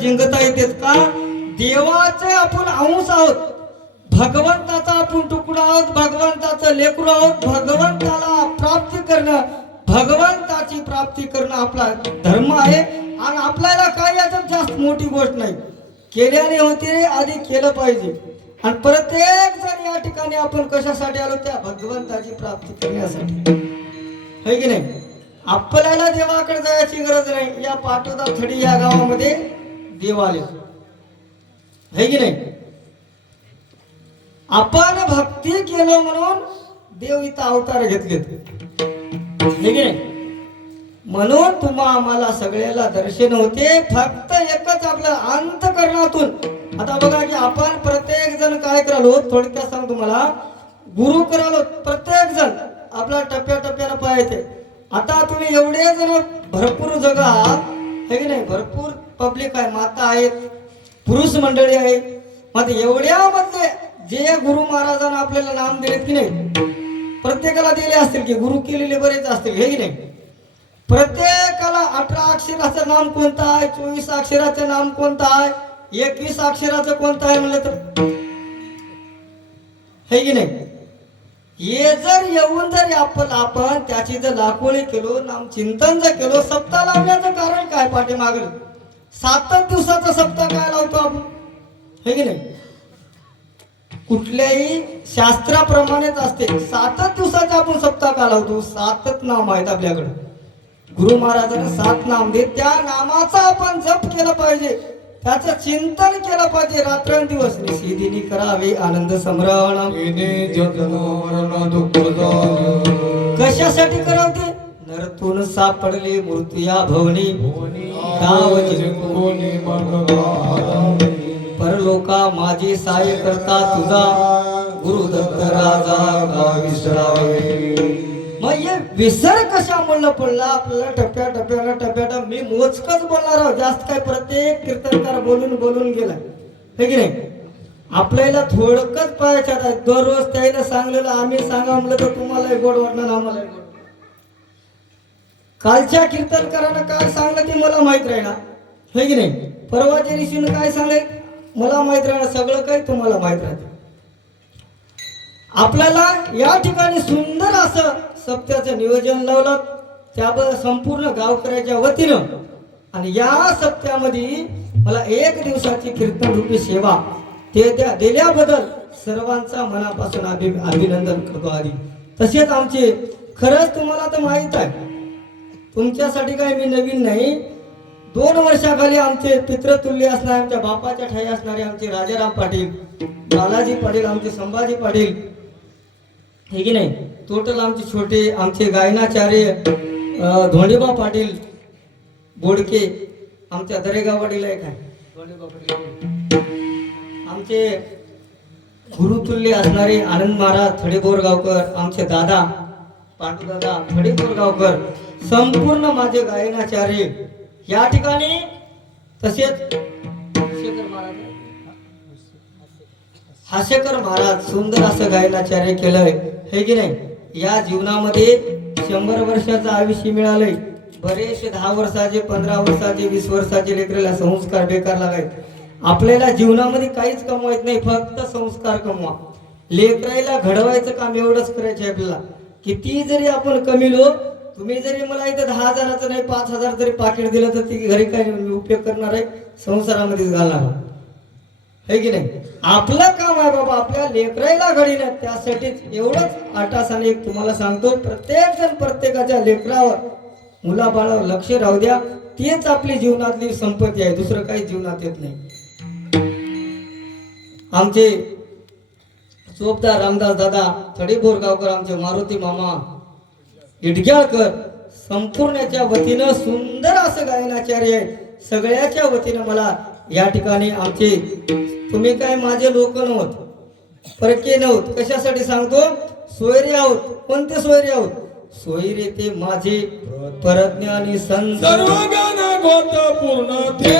जिंकता येतेच का? देवाचे आपण अंश आहोत, भगवंताचा आपण तुकडा आहोत, भगवंताचं लेकरू आहोत. भगवंताला प्राप्ती करणं, भगवंताची प्राप्ती करणं आपला धर्म आहे. आणि आपल्याला काही याच्यात जास्त मोठी गोष्ट नाही. केल्याने होते रे, आधी केलं पाहिजे. आणि प्रत्येक जण या ठिकाणी आपण कशासाठी आलो? त्या भगवंताची प्राप्ती करण्यासाठी, है की नाही? आपल्याला देवाकडे जायची गरज नाही. या पाटोदा थडी या गावामध्ये देव आले, है की नाही? आपण भक्ती केलं म्हणून देव इथं अवतार घेतलेत, है की नाही? म्हणून तुम्हा आम्हाला सगळ्याला दर्शन होते. फक्त एकच आपल्या अंतःकरणातून. आता बघा की आपण प्रत्येक जण काय करालो, थोडक्यात सांग तुम्हाला, गुरु करालो. प्रत्येक जण आपला टप्प्याटप्प्यानं पाहायचे. आता तुम्ही एवढे जण भरपूर जग आहात, हे की नाही? भरपूर पब्लिक आहे, माता आहेत, पुरुष मंडळी आहे. मग एवढ्या मधले जे गुरु महाराजांना आपल्याला नाम दिलेत की नाही, प्रत्येकाला दिले असतील की, गुरु केलेले बरेच असतील, हे की नाही? प्रत्येकाला 18 अक्षराचं नाम कोणतं आहे, 24 अक्षराचं नाम कोणतं आहे, 21 अक्षराचं कोणतं आहे म्हणलं तर, हे की नाही? हे जर येऊन जर आपण त्याची जर लाखोळी केलो, नाम चिंतन जर केलो, सप्ताह लावण्याचं कारण काय? पाठीमागं 7 दिवसाचा सप्ताह काय लावतो आपण, हे की नाही? कुठल्याही शास्त्राप्रमाणेच असते. 7 दिवसाचा आपण सप्ताह का लावतो? 7 नाम आहेत आपल्याकडे. गुरु महाराजांनी 7 नाम दे, त्या नामाचा आपण जप केला पाहिजे, त्याचं चिंतन केलं पाहिजे. रात्रंदिवस निशिदिनी करावे आनंद समरण. कशासाठी करावते? नरतून सापडले मृत्यूया भवनी, परलोका माझी साय करता तुझा, गुरुदत्त राजा विसरावे. मग हे विसर कशामुळे पडला आपल्याला? टप्प्याटप्प्यानं मी मोजकच बोलणार आहोत, जास्त काय प्रत्येक कीर्तनकार बोलून गेला, हे की नाही? आपल्याला थोडकच पाहायचं आहे. दररोज त्याला सांगलेलं आम्ही सांगा म्हणलं तर तुम्हाला गोड वाटणार, आम्हाला गोड. कालच्या कीर्तनकारानं काय सांगलं ते मला माहित राहिना, हे की नाही? परवाच्या ऋषीनं काय सांगले मला माहित राहिना, सगळं काही तुम्हाला माहित राहते. आपल्याला या ठिकाणी सुंदर असं सप्त्याचं नियोजन लावलं, त्याबद्दल संपूर्ण गावकऱ्याच्या वतीनं. आणि या सप्त्यामध्ये मला 1 दिवसाची कीर्तन रूपी सेवा ते त्या दिल्याबद्दल सर्वांचा मनापासून अभिनंदन करतो. आधी तसेच आमचे, खरंच तुम्हाला तर माहित आहे, तुमच्यासाठी काय मी नवीन नाही. 2 वर्षाखाली आमचे पितृतुल्य असणारे, आमच्या बापाच्या ठाई असणारे आमचे राजाराम पाटील, बालाजी पाटील, आमचे संभाजी पाटील, हे की नाही? टोटल आमचे छोटे आमचे गायनाचार्य धोंडेबा पाटील बोडके, आमच्या दरेगाववाडीला एक आहे आमचे गुरुतुल्य असणारे आनंद महाराज थडेबोरगावकर, आमचे दादा पांडुदादा थडेबोरगावकर, संपूर्ण माझे गायनाचार्य या ठिकाणी. तसेच हास्यकर महाराज सुंदर असं गायनाचार्य केलंय, हे की नाही? या जीवनामध्ये 100 वर्षाचं आयुष्य मिळालंय. बरेचसे 10 वर्षाचे, 15 वर्षाचे, 20 वर्षाचे लेकराला संस्कार बेकार लागायचे. आपल्याला जीवनामध्ये काहीच कमवायचं नाही, फक्त संस्कार कमवा. लेकराला घडवायचं काम एवढंच करायचं आहे आपल्याला. किती जरी आपण कमीलो, तुम्ही जरी मला इथं 10,000चं नाही 5,000 जरी पाकिट दिलं तर ती घरी काय उपयोग करणार आहे? संसारामध्येच घालणार, है की नाही? आपलं काम आहे बाबा आपल्या लेकराला घडीनं, त्यासाठीच एवढंच आटासाने एक तुम्हाला सांगतो, प्रत्येक जण प्रत्येकाच्या लेकरावर मुलाबाळावर लक्ष राहू द्या. तेच आपली जीवनातली संपत्ती आहे, दुसरं काही जीवनात येत नाही. आमचे चोपदार रामदास दादा थडेबोरगावकर, आमचे मारुती मामा इडग्याळकर, संपूर्णच्या वतीनं सुंदर असं गायनाचार्य आहे. सगळ्याच्या वतीनं मला या ठिकाणी आमचे, तुम्ही काय माझे लोक नव्हत, परके नव्हत. कशासाठी सांगतो? सोयरे आहोत. कोणते सोयरे आहोत? सोयरे ते माझे परज्ञानी संत, सर्व गान गोत पूर्ण ते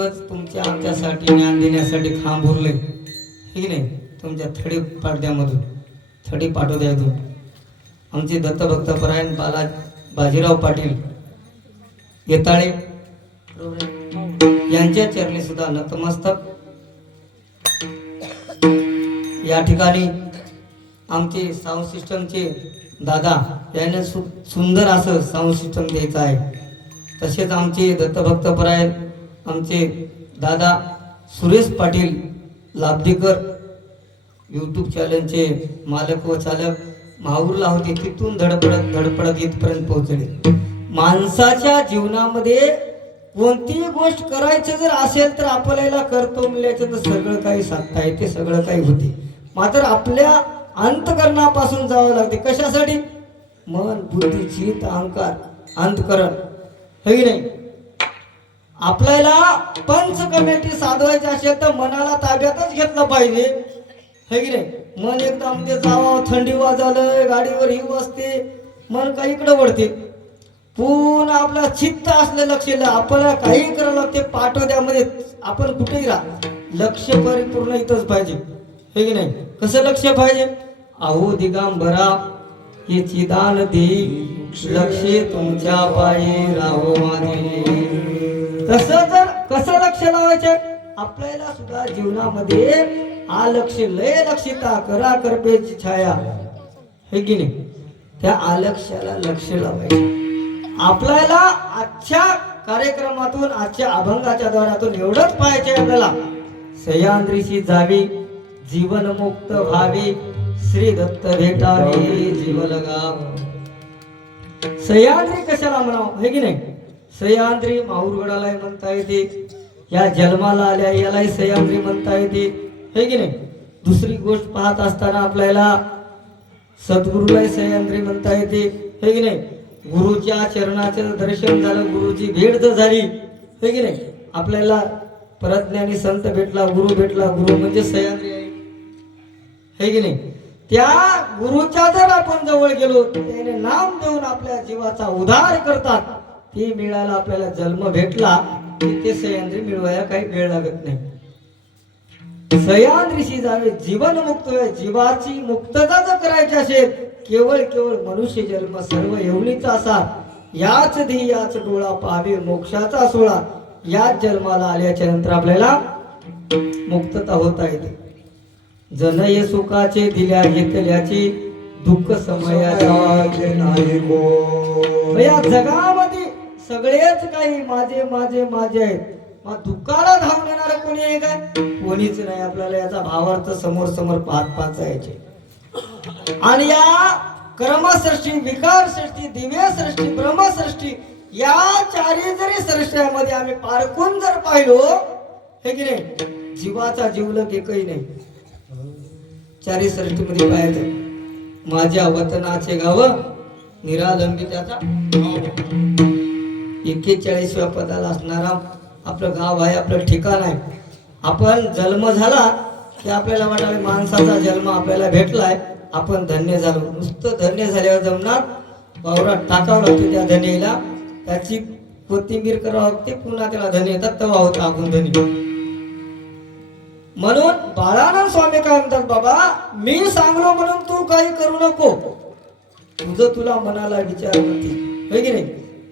एकच तुमच्या आमच्यासाठी ज्ञान देण्यासाठी खांब उरले ठीक नाही तुमच्या थडी पाडद्यामधून थडी पाठवद्यातून आमचे दत्तभक्तपरायण बाजीराव पाटील येताळे यांच्या चरणी सुद्धा नतमस्तक. या ठिकाणी आमचे साऊंड सिस्टमचे दादा यांना सुंदर असं साऊंड सिस्टम द्यायचं आहे. तसेच आमचे दत्तभक्तपरायण आमचे दादा सुरेश पाटील लाभदेकर यूट्यूब चॅनलचे मालक व चालक माहूरला होते तिथून धडपडत इथपर्यंत पोहोचले. माणसाच्या जीवनामध्ये कोणतीही गोष्ट करायचं जर असेल तर आपल्याला करतो मिळायचं तर सगळं काही साधता येते सगळं काही होते. मात्र आपल्या अंतकरणापासून जावं लागते. कशासाठी? मन बुद्धी चित्त अहंकार अंतकरण हे की नाही. आपल्याला पंच कमेटी साधवायची असेल तर मनाला ताब्यातच घेतलं पाहिजे हे की नाही. मन एकदा म्हणजे जावं थंडी वाजालं गाडीवर ही वाजते मन काही इकडं वळते. पुन्हा आपला चित्त असले लक्ष आपल्याला काही करावं लागते. पाठवद्यामध्ये आपण कुठेही राहा लक्ष परिपूर्ण इथंच पाहिजे हे की नाही. कसं लक्ष पाहिजे? अहो दिगंबरा हे चिदान देई लक्ष तुमच्या पायी राहो माझे. तसं जर कसं लक्ष लावायचं आपल्याला सुद्धा जीवनामध्ये हा लक्ष लय लक्षिता करा करपेची छाया हे की नाही. त्या आलक्ष्याला लक्ष लावायचे. आपल्याला आजच्या कार्यक्रमातून आजच्या अभंगाच्या द्वारातून एवढंच पाहायचे आपल्याला सह्याद्रीशी जावी जीवनमुक्त व्हावे श्री दत्त भेटावे जीवलगा. सह्याद्री कशाला म्हणावं हे की नाही. सह्याद्री माहूरगडाला म्हणता येते या जन्माला आल्या यालाही सह्याद्री म्हणता येते हे की नाही. दुसरी गोष्ट पाहत असताना आपल्याला सद्गुरूलाही सह्याद्री म्हणता येते हे की नाही. गुरुच्या चरणाचं दर्शन झालं गुरुची भेट जर झाली हे की नाही. आपल्याला परज्ञानी संत भेटला गुरु म्हणजे सह्याद्री आहे हे की नाही. त्या गुरुच्या जर आपण जवळ गेलो त्याने नाम देऊन आपल्या जीवाचा उद्धार करतात. ते मिळाला आपल्याला जन्म भेटला की ते सह्याद्री मिळवायला काही वेळ लागत नाही. सह्याद्रीशी जावे जीवन मुक्त होय. जीवाची मुक्तता जर करायची असेल केवळ मनुष्य जन्म सर्व एवढीचा असा याच धी याच डोळा पाहावे मोक्षाचा सोळा. याच जन्माला आल्याच्या नंतर आपल्याला मुक्तता होता येते. जनय सुखाचे दिल्या घेतल्याची दुःख समयाचे नाही गो. या जगामध्ये सगळेच काही माझे माझे माझे आहेत. मग दुःखाला धावून येणार कोणी आहे काय? कोणीच नाही. आपल्याला याचा भावार्थ समोर पाहत जायचे. आणि या कर्मसृष्टी विकार सृष्टी दिव्य सृष्टी ब्रह्मसृष्टी या चारी जरी सृष्ट्यामध्ये आम्ही पारखून जर पाहिलो हे की नाही जीवाचा जीवलग एकही नाही. चारी सृष्टीमध्ये पाहायचं माझ्या वतनाचे गाव निरालंबी त्याचा 41व्या पदाला असणारा आपलं गाव आहे आपलं ठिकाण आहे. आपण जन्म झाला की आपल्याला वाटावे माणसाचा जन्म आपल्याला भेटलाय आपण धन्य झालो. नुसतं धन्य झाल्यावर जमणार वावरात टाकावं लागते त्या धन्यला त्याची कोथिंबीर करावं लागते पुन्हा त्याला धन्य येतात तेव्हा होता आपण धन्य. म्हणून बाळानंद स्वामी काय म्हणतात बाबा मी सांगलो म्हणून तू काही करू नको तुझं तुला मनाला विचार होती होय की नाही.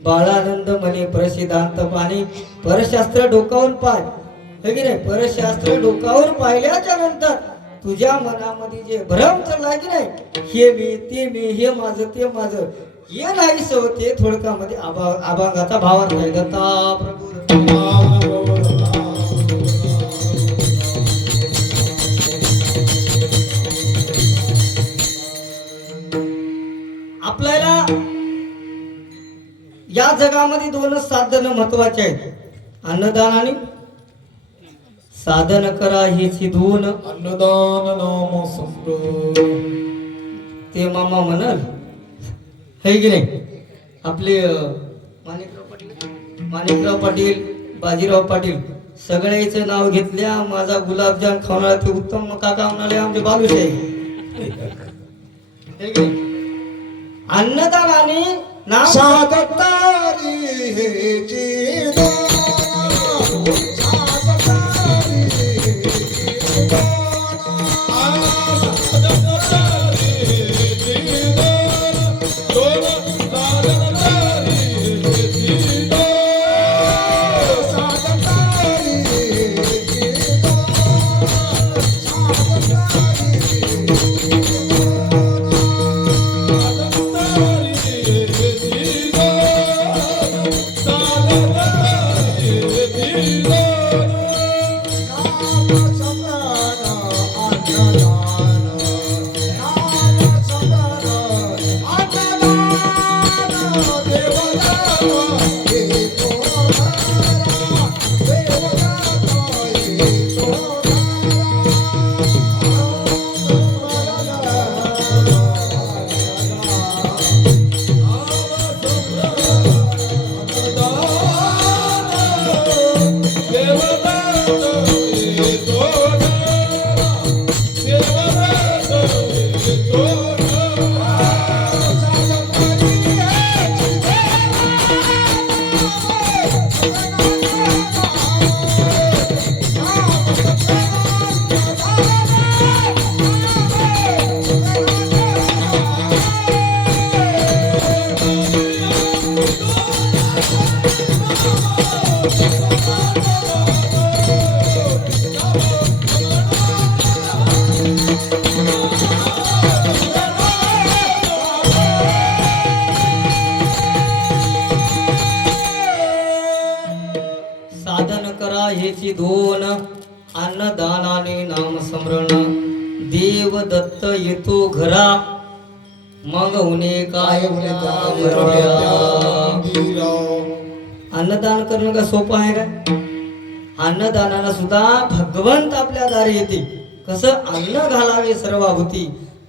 बाळानंद म्हणे परसिद्धांत पाणी परशास्त्र डोकावून पाय हे की नाही. परशास्त्र डोकावून पाहिल्याच्या नंतर तुझ्या मनामध्ये जे भ्रम चालला की नाही हे मी ते मी हे माझं ते माझं हे नाहीस होते थोडक्यामध्ये अभंगाचा भावार्थ आहे. दत्ता प्रभू आपल्याला या जगामध्ये दोनच साधन महत्वाचे आहेत अन्नदान आणि साधन करा हीच दोन. अन्नदान नाम संग ते मामा म्हणाल हे की नाही. आपले माणिकराव पाटील बाजीराव पाटील सगळ्याचं नाव घेतल्या माझा गुलाबजाम खावणार ते उत्तम काका म्हणाले आमचे बालुशाही हे की नाही. अन्नदान आणि नाम साधतारी हे साधन करा हेची दोन, अन्नदानाने नाम स्मरण. देव दत्त येतो घरा, मग उने काय अन्नदान करणं का सोपं आहे का? अन्नदानाला सुद्धा भगवंत आपल्या दारी येते. कसं? अन्न घालावे सर्वाभूती,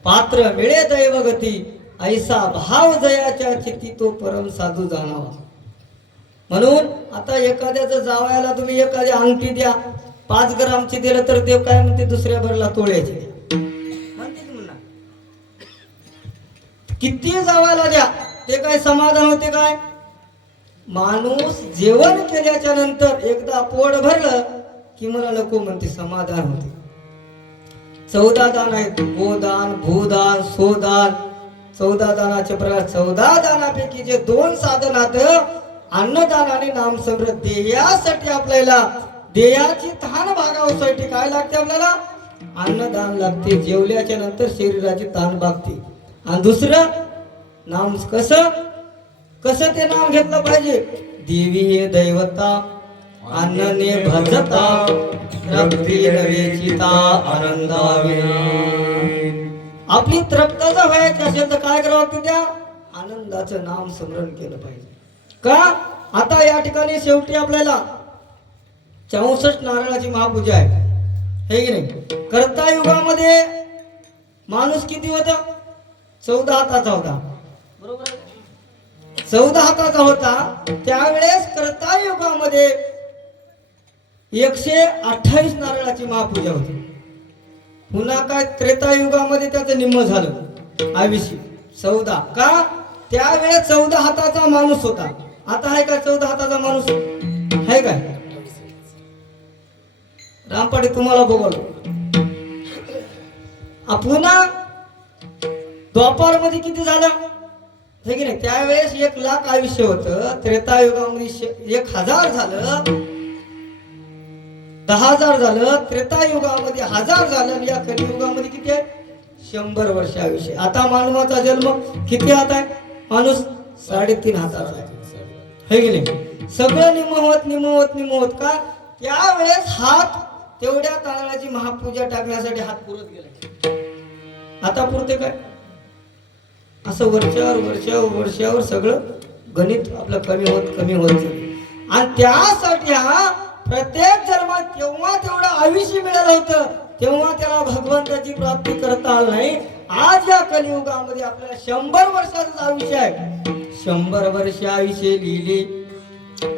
पात्र मिळे दैवगती, ऐसा भाव जयाच्या चित्ती तो परम साधू जाणावा. म्हणून आता एखाद्याचं जावयाला तुम्ही एखादी अंगठी द्या, 5 ग्रामची दिलं तर ते काय म्हणते, दुसऱ्या भरला तोळ्याची म्हणते म्हणा. किती जावायला द्या, ते काय समाधान होते काय? माणूस जेवण केल्याच्या नंतर एकदा पोट भरलं की मला नको म्हणते, समाधान होते. 14 दान आहेत, गोदान, भूदान, सोदान. 14 दानाचे प्रकार. 14 दानापैकी जे 2 साधनात अन्नदान आणि नामस्मरण, देयासाठी आपल्याला देयाची तहान भागावसाठी काय लागते? आपल्याला अन्नदान लागते. जेवल्याच्या नंतर शरीराची ताण भागते. आणि दुसरं नाम. कसं कसं ते नाम घेतलं पाहिजे? देवी हे दैवता, अन्नने भजता, रक्ती नवेचिता आनंदावे. आपली तृप्तता व्हायची असेल तर काय करावं लागतं? त्या आनंदाचं नाम स्मरण केलं पाहिजे. का? आता या ठिकाणी शेवटी आपल्याला 64 नारळाची महापूजा आहे, हे की नाही? करता युगामध्ये माणूस किती होता? 14 हाताचा होता, बरोबर? 14 हाताचा होता. त्यावेळेस करता युगामध्ये 128 नारळाची महापूजा होती. पुन्हा काय त्रेता युगामध्ये त्याचं निम्म झालं आयुष्य 14. का? त्यावेळेस 14 हाताचा माणूस होता. आता आहे का 14 हाताचा माणूस? आहे काय? रामपाडे तुम्हाला बोलवलं. पुन्हा द्वापार मध्ये किती झालं? हे की नाही? त्यावेळेस 1,00,000 आयुष्य होतं. त्रेता युगामध्ये 1,000 झालं, 10,000 झालं. त्रेता युगामध्ये 1,000 झालं. आणि या कलियुगामध्ये किती आहे? 100 वर्ष आयुष्य. आता मानवाचा जन्म किती हात आहे? माणूस 3.5 हाताचा आहे, हे की नाही? सगळं निमवत का? त्यावेळेस हात तेवढ्या तांदळाची महापूजा टाकण्यासाठी हात पुरत गेला. आता पुरते काय? असं वर्षावर सगळं गणित आपलं कमी होत चाललं. आणि त्यासाठी हा प्रत्येक जन्मात तेव्हा तेवढं आयुष्य मिळालं होतं, तेव्हा त्याला भगवंताची प्राप्ती करता आली नाही. आज या कलियुगामध्ये आपल्याला 100 वर्षाचं आयुष्य आहे. 100 वर्ष आयुष्य लिहिले,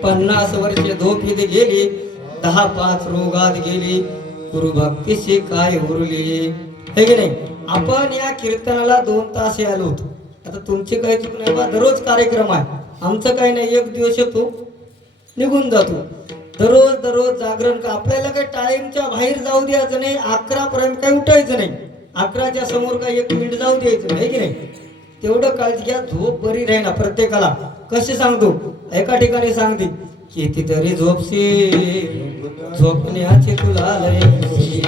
50 वर्ष झोपेत गेली, 10-5 रोगात गेली, गुरुभक्तीशी काय उरले, हे की नाही? आपण या कीर्तनाला 2 तास आलो होतो. आता तुमची काही चूक नाही बा, दररोज कार्यक्रम आहे. आमचं काही नाही, 1 दिवस येतो निघून जातो. दररोज दररोज जागरण का आपल्याला काही टाइमच्या बाहेर जाऊ द्यायचं नाही. 11 पर्यंत काही उठायचं नाही. 11च्या समोर काही 1 मिनिट जाऊ द्यायचं नाही की नाही. तेवढं काळजी घ्या. झोप बरी राही ना प्रत्येकाला. कसे सांगतो एका ठिकाणी सांगते कितीतरी झोपशी झोपण्याचे तुला लय खुशी.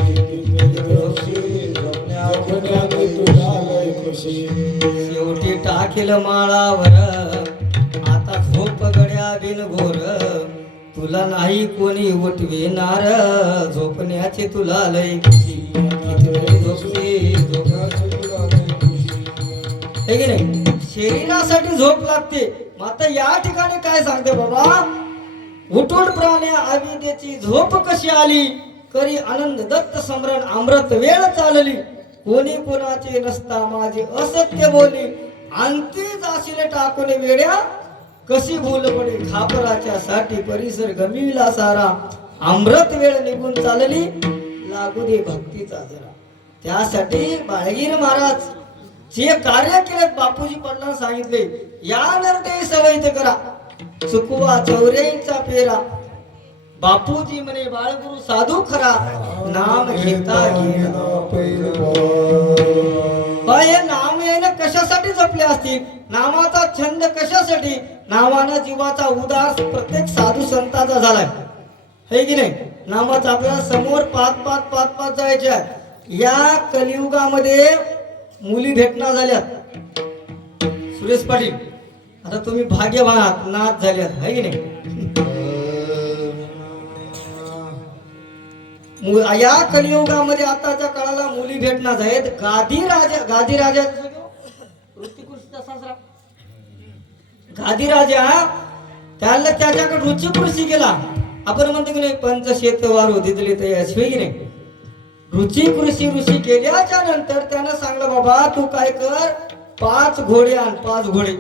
शेवटी टाकेल माळावर आता झोप गड्या बिनघोर. तुला नाही कोणी उठविणार झोपण्याचे तुला लय खुशी. कितीतरी झोपशी झोपण्याचे तुला लय खुशी. हे की नाही. शरीरासाठी झोप लागते. आता या ठिकाणी काय सांगते बाबा उठून प्राण्या आविदेची झोप कशी आली करी आनंद दत्त सम्रण अमृत वेळ चालली. कोणी कोणाचे नसता माझे असत्य बोली. अंती जाशील टाकून वेड्या कशी भूल पडे खापराच्या साठी परिसर गमिविला सारा. अमृत वेळ निघून चालली लागू दे भक्तीचा जरा. त्यासाठी बाळगीर महाराज जे कार्य केले बापूजी पडला सांगितले या नरते सवयीत करा चुकवा चौऱ्यांचा पेरा. बापूजी म्हणे बाळगुरु साधू खरा नाम घेता हे नाम याने कशासाठी जपले असतील. नामाचा छंद कशासाठी. नावानं जीवाचा उदास प्रत्येक साधू संताचा झालाय हे की नाही. नामाचा आपल्याला समोर पाच पाच पाच पाच जायचे आहे. या कलियुगामध्ये मुली भेटणार झाल्यात. सुरेश पाटील आता तुम्ही भाग्यवान आहात. नाथ झाल्यात है की नाही. या कलियुगामध्ये आताच्या काळाला मुली भेटणार आहेत. गादी राजा त्याला त्याच्याकडे रुची कृषी केला. आपण म्हणतो की नाही पंचशेत वारू दिदली तर यशवी की नाही. रुची कृषी ऋषी केल्याच्या नंतर त्यानं सांगलं बाबा तू काय कर 5 घोडे आण. 5 घोडे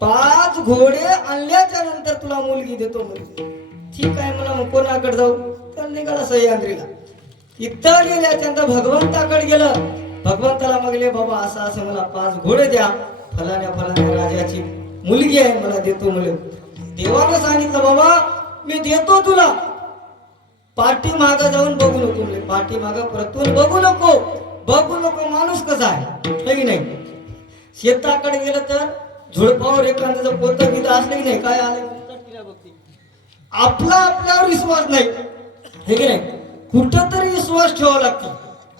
5 घोडे आणल्याच्या नंतर तुला मुलगी देतो म्हणजे. ठीक आहे मला मग कोणाकडे जाऊ तर निघाला सह्याद्रीला. इथं गेल्याच्या नंतर भगवंताकडे गेलं. भगवंताला मागले बाबा असं असं मला 5 घोडे द्या. फलाण्या फलाण्या राजाची मुलगी आहे मला देतो म्हणले. देवानं सांगितलं बाबा मी देतो तुला. पाठी माग जाऊन बघू नको म्हणजे. पाठी माग परतून बघू नको. बघू नको माणूस कसा आहे की नाही. शेताकडे गेलं तर झुडपावर एखाद्याचं पोतं बित असलं की नाही काय आलं आपला आपल्यावर विश्वास नाही हे की नाही. कुठंतरी विश्वास ठेवावा लागतो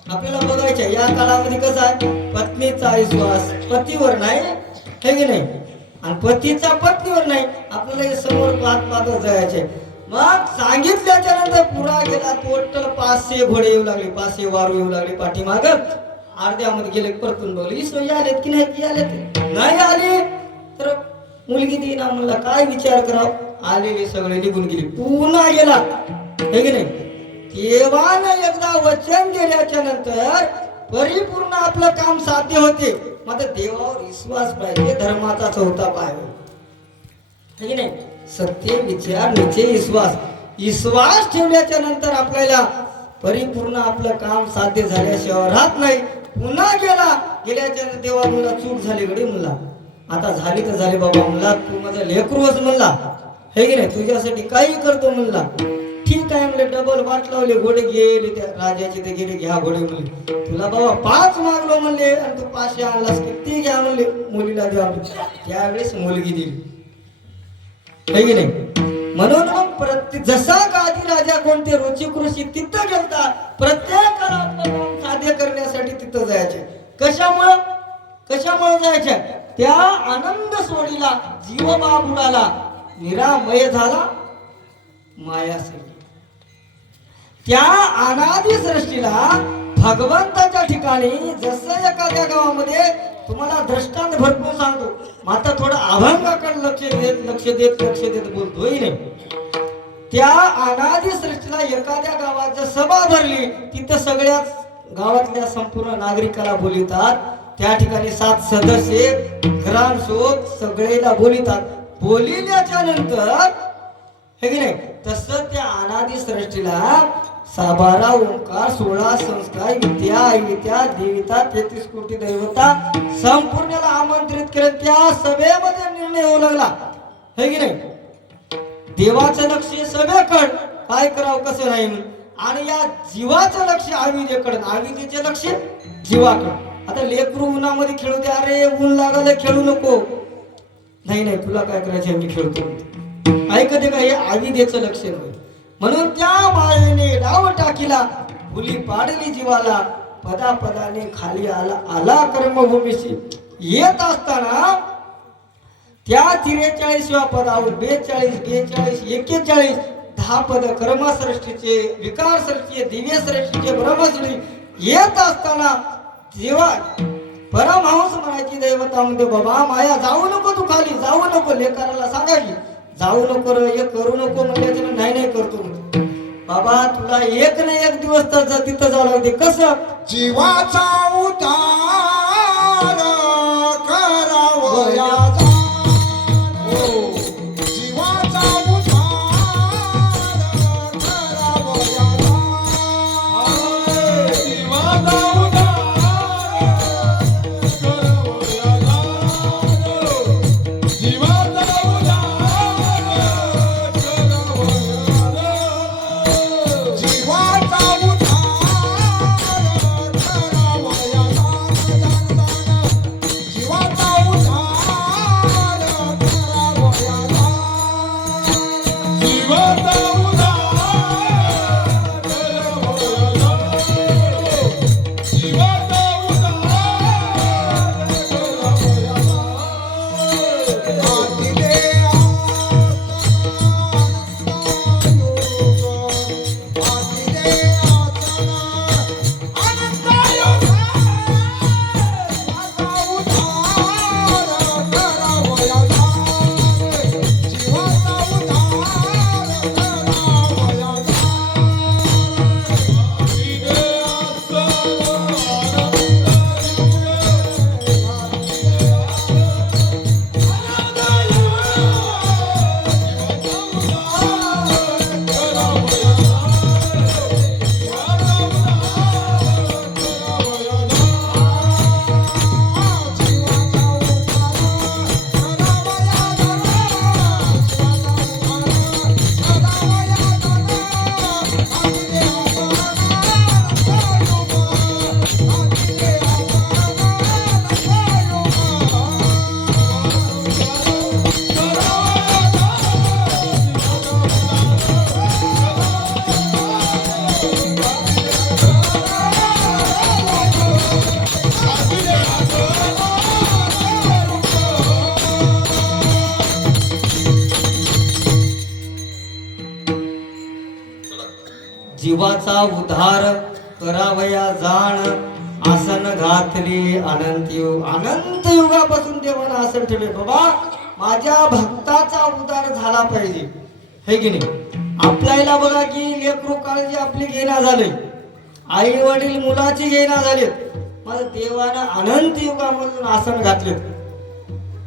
आपल्याला. बघायचं या काळामध्ये कसं आहे पत्नीचा विश्वास पतीवर नाही हे की नाही आणि पतीचा पत्नीवर नाही. आपल्याला हे समोर पाहत जायचे. मग सांगितल्याच्या नंतर पुरा गेला. टोटल 500 घोडे येऊ लागले. 500 वारू येऊ लागले पाठीमाग. अर्ध्यामध्ये गेले परतून बघले सोयी आलेत की नाही की आलेत. नाही आले तर मुलगी देईना म्हणला. काय विचार कराव. आलेले सगळे निघून गेले. पुन्हा गेला हे की नाही. देवानं एकदा वचन दिल्याच्या नंतर परिपूर्ण आपलं काम साध्य होते. मात्र देवावर विश्वास पाहिजे. धर्माचा 4था पाय हे की नाही. सत्य विचार निश्चय विश्वास. विश्वास ठेवल्याच्या नंतर आपल्याला परिपूर्ण आपलं काम साध्य झाल्याशिवाय राहत नाही. पुन्हा गेल्याच्या नंतर देवा मुला चूक झाली गडी मुला. आता झाली तर झाली बाबा म्हणला. तू माझा लेकरूच म्हणला हे की नाही. तुझ्यासाठी काही करतो म्हणला. ठीक आहे म्हणले. डबल वाट लावले. घोडे गेले त्या राजाचे ते गेले घ्या घोडे म्हणले. तुला बाबा 5 मागलो म्हणले आणि तू 500 आणलास किती घ्या म्हणले. मुलीला द्या. त्यावेळेस मुलगी दिली हे की नाही. म्हणून मग जसा गादी राजा कोणते रुची कृषी तिथं गेलता. प्रत्येकाला आपलं काम साध्य करण्यासाठी तिथं जायचे. कशामुळे जायचे. त्या आनंद सोडीला जीवबा बुडाला निरामय झाला माया सगळी. त्या अनादी सृष्टीला भगवंताच्या ठिकाणी जसं एखाद्या गावामध्ये तुम्हाला दृष्टांत भरपूर सांगतो. मात्र थोडं अभंगाकडे लक्ष देत बोलतोय नाही. त्या अनादी सृष्टीला एखाद्या गावात जर सभा भरली तिथं सगळ्याच गावातल्या संपूर्ण नागरिकाला बोलितात. त्या ठिकाणी 7 सदस्य ग्रामसेवक सगळेला बोलितात. बोलिल्याच्या नंतर हे की नाही तसं त्या अनादी सृष्टीला 12 ओंकार 16 संस्कार विद्या विद्या देविता 33 कोटी दैवता संपूर्णला आमंत्रित केलं. त्या सभेमध्ये निर्णय होऊ लागला हे की नाही. देवाचं लक्ष सगळ्याकडं काय करावं कसं नाही म्हणून. आणि या जीवाचं लक्ष आविदेकडं, आविदेचे लक्ष जीवाकडं. आता लेकरू उन्हामध्ये खेळू दे, अरे ऊन लागायला खेळू नको, नाही नाही तुला काय करायचं मी खेळतो, ऐकते का? हे आविदेचं लक्ष नाही. म्हणून त्या मायेने डाव टाकीला, फुली पाडली जीवाला, पदापदाने खाली आला आला कर्मभूमीशी. येत असताना त्या 43व्या पदावर 42, 42, 41 10 पद कर्मसृष्टीचे, विकार सृष्टीचे, दिव्य सृष्टीचे, ब्रह्मसृष्टी येत असताना जेव्हा परमहंस म्हणायची दैवता म्हणते, बाबा माया जाऊ नको, तू खाली जाऊ नको. लेकराला सांगायची जाऊ नको रे, हे करू नको म्हटल्याचं नाही नाही करतो म्हणते. बाबा तुला एक ना एक दिवस तर तिथं जावं लागते. कसं? जीवाचा उद्धार करावयाचा, जीवाचा उद्धार करावयाचा, जीवाचा उद्धार करावयाचा, जीवाचा उद्धार करावयाचा, जीवाचा उद्धार करावयाचा, जीवाचा उद्धार करावयाचा, जीवाचा उद्धार करावयाचा, जीवाचा जीवाचा उद्धार करावया जाण, आसन घातली अनंत युग. अनंत युगापासून देवानं आसन ठेवले. बाबा माझ्या भक्ताचा उद्धार झाला पाहिजे, हे की नाही? आपल्याला बघा की लेकरू काळजी आपली घेणा झाले, आई वडील मुलाची घेणा झाले, मग देवानं अनंत युगामधून आसन घातले.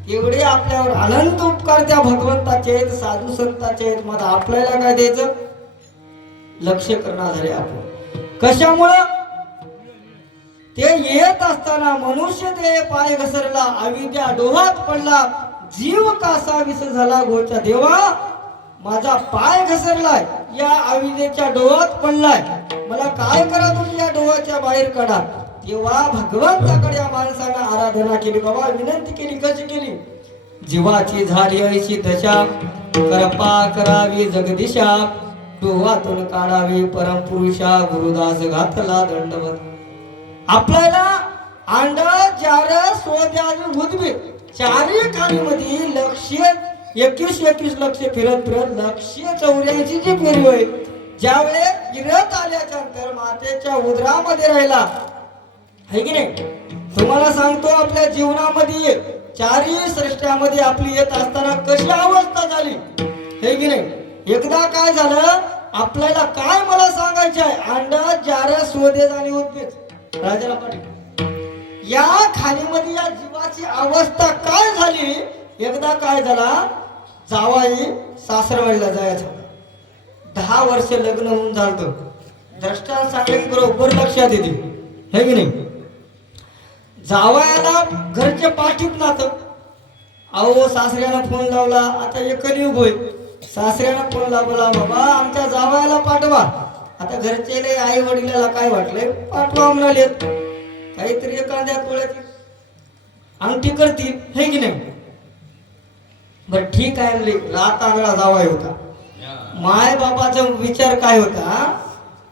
एवढे आपल्यावर अनंत उपकार त्या भगवंताचे आहेत, साधू संताचे आहेत. मग आपल्याला काय द्यायचं? लक्ष करणार झाले आपण. कशामुळं? ते येत असताना मनुष्य ते पाय घसरला, अविद्या डोहात पडला, जीव कासा विस झाला गोच्या. देवा माझा पाय घसरलाय, या अविद्येच्या डोहात पडलाय, मला काय करा तुम्ही या डोहाच्या बाहेर काढा. तेव्हा भगवंताकडे या माणसानं आराधना केली, बाबा विनंती केली. कशी केली? जीवाची झाली ऐशी दशा, कृपा करावी जगदीशा, डोहातून काढावी परमपुरुषा, गुरुदास घातला दंडवत. आपल्याला अंड जार सोद्यावी भूतबी चारी खाणीमध्ये लक्ष 21 लक्ष फिरत फिरत 184 जी फेरी होय. ज्यावेळे गिरत आल्याच्या नंतर मातेच्या उदरामध्ये राहिला, है की नाही? तुम्हाला सांगतो आपल्या जीवनामध्ये चारी सृष्ट्यामध्ये आपली येत असताना कशी अवस्था झाली, है की नाही? एकदा काय झालं आपल्याला, काय मला सांगायचं आहे? अंडा जार स्वदेश आणि उद्भिद राजाला पाटील या खाणीमध्ये या जीवाची अवस्था काय झाली. एकदा काय झाला, जावाई सासरवाडीला जायचं, 10 वर्ष लग्न होऊन झालं. द्रष्टांत सांगितलं बरोबर लक्षात येते, है की नाही? जावयाला घरच्या पाठीत नातं. अहो सासऱ्याला फोन लावला, आता एक कलियुग होय, सासऱ्यानं फोन लावला, बाबा आमच्या जावयाला पाठवा. आता घरचे आई वडिलाला काय वाटलंय, पाठवा म्हणाले. काहीतरी एखाद्या तोळ्याची अंगठी करतील, हे की नाही. बर ठीक आहे म्हणले. रात आंधळा जावाय होता. माय बाबाचा विचार काय होता,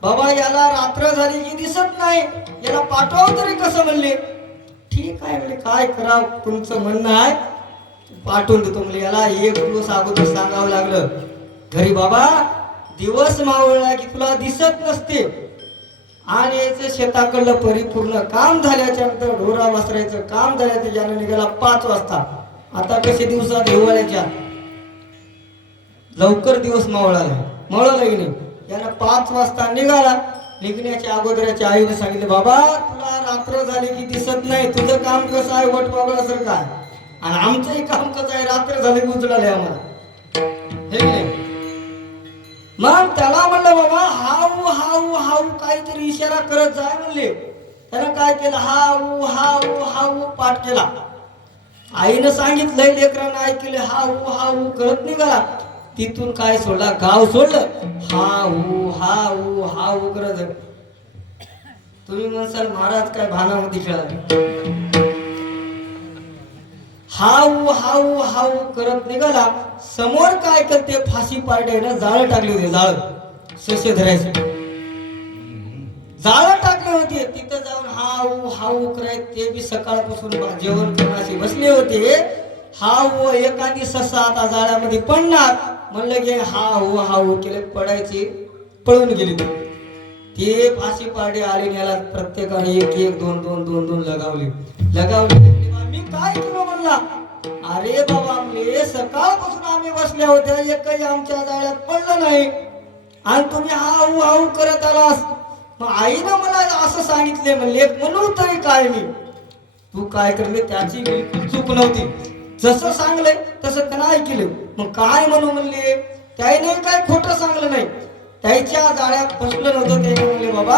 बाबा याला रात्र झाली की दिसत नाही, याला पाठवावं तरी कसं म्हणले. ठीक आहे म्हणले, काय करावं तुमचं म्हणणं आहे, पाठवून देतो म्हणले. याला एक दिवस अगोदर सांगावं लागलं घरी, बाबा दिवस मावळला की तुला दिसत नसते आणि याचं शेताकडलं परिपूर्ण काम झाल्याच्या नंतर ढोरा वासरायचं काम झाल्याचं ज्यानं निघाला 5 वाजता. आता कसे दिवसात हिवाळ्याच्या लवकर दिवस मावळला की नाही. यानं 5 वाजता निघाला. निघण्याच्या अगोदरच्या आईने सांगितले, बाबा तुला रात्र झाली की दिसत नाही, तुझं काम कसं आहे वटवागळासारखं आहे आणि आमचंही काम कसं आहे, रात्र झाली की उचलाले आम्हाला, हे की नाही. मग त्याला म्हणलं, बाबा हाऊ हाऊ हाऊ काहीतरी इशारा करत जाय म्हणले. त्यानं काय केलं, हाऊ हाऊ हाऊ पाठ केला. आईनं सांगितलंय, लेकरांना ऐकले, हाऊ हाऊ करत निघाला. तिथून काय सोडला, गाव सोडलं, हाऊ हाऊ हाऊ करत. तुम्ही म्हणसाल महाराज काय भानामध्ये खेळाले. हाऊ हाऊ हाऊ करत निघाला. समोर काय करते, फाशी पार्ट्यानं जाळ टाकले होते, जाळ ससे धरायचे जाळ टाकले होते. तिथं जाऊन हाऊ हाऊ करायचे. ते बी सकाळपासून जेवण करण्याचे बसले होते. हाऊ एखादी ससा आता जाळ्यामध्ये पडणार म्हणलं की हाऊ हाऊ केले, पडायचे, पळून गेले. ते फाशी पार्टी आले, याला प्रत्येकाने एक एक दोन दोन दोन दोन लगावले. मी काय केलं म्हणला, अरे बाबा म्हणले सकाळपासून आम्ही बसल्या होत्या, एकही आमच्या जाळ्यात पडलं नाही आणि तुम्ही हाऊ हाऊ करत आलास. मग आईनं मला असं सांगितले म्हणले, म्हणून तरी काय मी तू काय करले त्याची बिलकुल चूक नव्हती, जसं सांगलंय तसं त्यानं ऐकलं. मग काय म्हणू म्हणले, त्याने काय खोटं सांगलं नाही, त्याच्या जाळ्यात फसलं नव्हतं. ते म्हणले, बाबा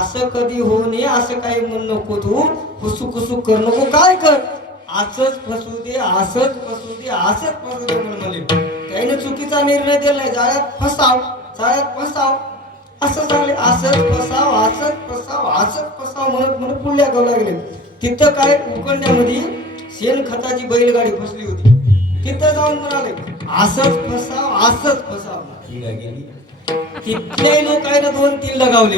असं कधी होऊ नये, असं काही म्हणू नको, तू खुसू खुसू कर नको, काय कर असंच फसू दे, असंच फसू दे, असंच फसू दे म्हणले. त्याने चुकीचा निर्णय दिला नाही, जाळ्यात फसाव असं सांगले, असंच फसाव असंच फसाव असंच फसाव म्हणत पुढल्या गावला गेले. तिथं काय उकंड्यामध्ये शेणखताची बैलगाडी फसली होती. तिथं जाऊन म्हणाले, असंच फसाव. तिथले लोक आहे ना 2-3 लगावले.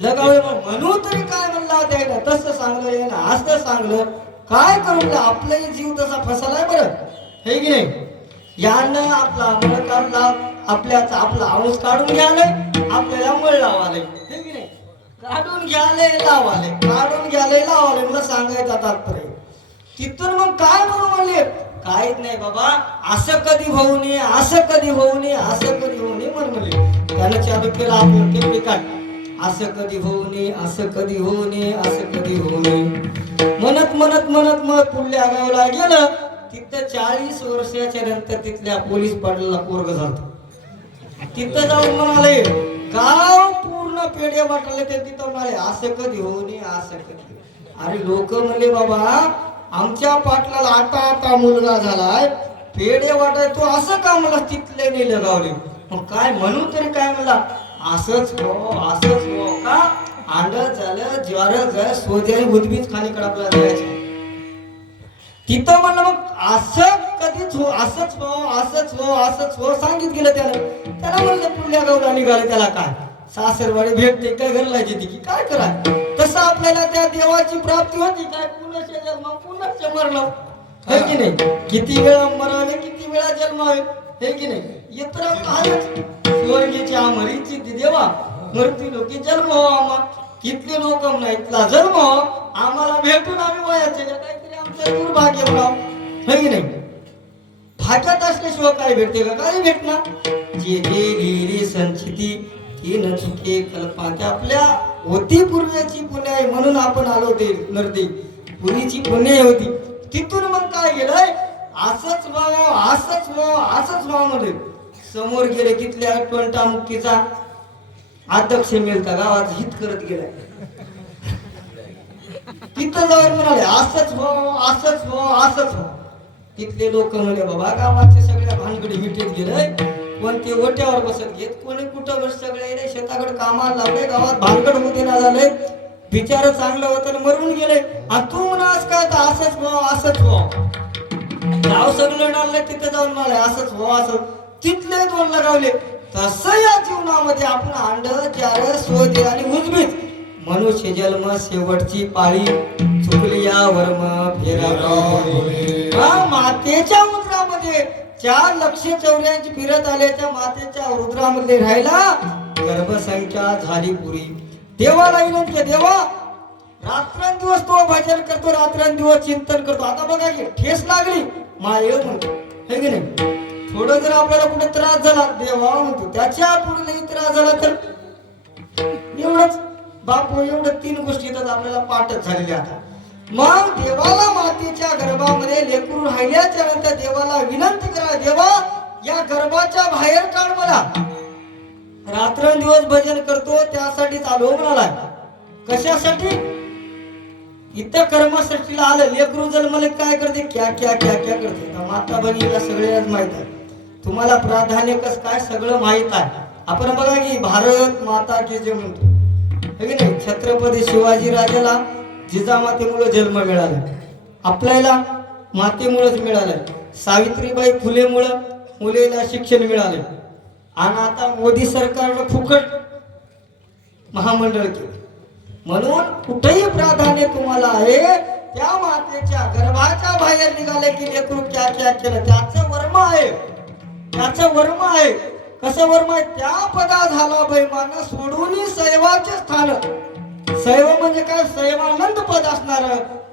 म्हणून तरी काय म्हणला त्याला, तसं सांगलं ना, असं सांगलं, काय करू आपलाही जीव तसा फसालाय बरं, हे की नाही. यानं आपला अंमळ काढला, आपला आऊस काढून घ्यालंय, आपल्याला मळ लावालंय, हे की नाही. काढून घ्यालंय लावालंय मला सांगायचं तात्पर्य. तिथून मग काय म्हणू म्हणले, काहीच नाही बाबा, असं कधी होऊ नये म्हणले. त्यानं चालू केलं आपलं टेप रेकॉर्ड, असं कधी होऊ नये म्हणत पुढल्या गावाला गेलं. तिथं 40 वर्षाच्या नंतर तिथल्या पोलीस पाटलाला पोरग झालं. तिथं जाऊन म्हणाले, गाव पूर्ण पेढे वाटले. ते तिथं म्हणाले, असं कधी होऊ नये. अरे लोक म्हणले, बाबा आमच्या पाटलाला आता मुलगा झालाय, पेढे वाटाय, तो असं का मला तिथले नाही लगावले. मग काय म्हणून तरी काय म्हणला, असंच हो का, अंड झालं, ज्वार झालं, सोज्याने उद्भीज खाली कडापला जायचं. तिथं म्हणलं, मग असंच हो सांगित गेलं त्याला म्हणलं पुढल्या गावला निघाले. त्याला काय सासरवाडी भेटते काय, घरला येते की काय कराय. तसं आपल्याला त्या देवाची प्राप्ती होती काय, पुण्याच्या जन्म पुण्याच्या मरणं, हे की नाही. किती वेळा मरावे, किती वेळा जन्मावे, हे की नाही. इतर स्वर्गीची आमरीची देवा मृत्यू लोकी जन्म हो आम्हा, कितले लोक नाही इथला जन्म हो आम्हाला भेटून आम्ही वयाचे काहीतरी आमचं दुर्भाग्य म्हणावं, हे की नाही. भाग्यात असल्याशिवाय काय भेटते का, काही भेटणार. जे लिहिली संचिती ती न चुके कल्पना, आपल्या होती पूर्वीची पुण्य आहे म्हणून आपण आलो. ते नरती पूर्वीची पुण्य होती. तिथून मग काय गेलंय, असंच व्हावं मध्ये समोर गेले. तिथल्या टोंटा मुक्तीचा अध्यक्ष मिळता गावात हित करत गेलाय. तिथं जाऊन म्हणाले, असंच हो. तिथले लोक म्हणे, बाबा गावाचे सगळ्या भानगडी मिटत गेलंय. कोण ते ओट्यावर बसत घेत, कोणी कुठं बस, सगळे रे शेताकडे कामाला लावले, गावात भानगड होते ना झालंय. बिचार चांगलं होतं आणि मरून गेले. आणि तू म्हणास काय तर असंच व्हावं असंच व्हावं. गाव सगळं डाललंय तिथे जाऊन मला असंच व्हावं असं तिथले दोन लगावले. तसं या जीवनामध्ये आपण अंड चार स्वदे आणि उजबीत मनुष्य जन्म शेवटची पाळी चुकली या वर्म फेरा. मातेच्या उदरामध्ये 4,84,000 फिरत आल्याच्या मातेच्या उदरामध्ये राहिला गर्भसंख्या झाली पुरी. देवाला विनंती, देवा रात्रंदिवस तो भजन करतो, रात्रंदिवस चिंतन करतो. आता बघा की ठेस लागली माये म्हणतो, हे की नाही. थोडं जर आपल्याला कुठे त्रास झाला देवा म्हणतो, त्याच्या पुढे नाही त्रास झाला तर एवढंच बापू. एवढं 3 गोष्टी तर आपल्याला पाठच झालेल्या आता. मग देवाला मातेच्या गर्भामध्ये लेकरू राहिल्याच्या नंतर देवाला विनंती करा, देवा या गर्भाच्या बाहेर काढ मला. रात्रंदिवस भजन करतो त्यासाठी चालू म्हणालाय. कशासाठी? इथं कर्मसृष्टीला आलं लेकरू जन्मले काय करते, क्या क्या क्या क्या करते. माता भगिनीला सगळ्याच माहित आहे. तुम्हाला प्राधान्य कस काय सगळं माहित आहे. आपण बघा की भारत माता की जे म्हणतो, है की नाही. छत्रपती शिवाजी राजाला जिजामातेमुळे जन्म मिळाला, आपल्याला मातेमुळेच मिळालाय. सावित्रीबाई फुलेमुळे मुलीला शिक्षण मिळाले. आणि आता मोदी सरकारनं फुकट महामंडळ केलं. म्हणून कुठेही प्राधान्य तुम्हाला आहे. त्या मातेच्या गर्भाच्या बाहेर निघाले की लेकरू क्या क्या केलं त्याचं वर्म आहे, त्याचं वर्म आहे. कसं वर्म आहे? त्या पदा झाला बैमान सोडून सैवाचे स्थान. सैव म्हणजे काय? सैवानंद पद असणार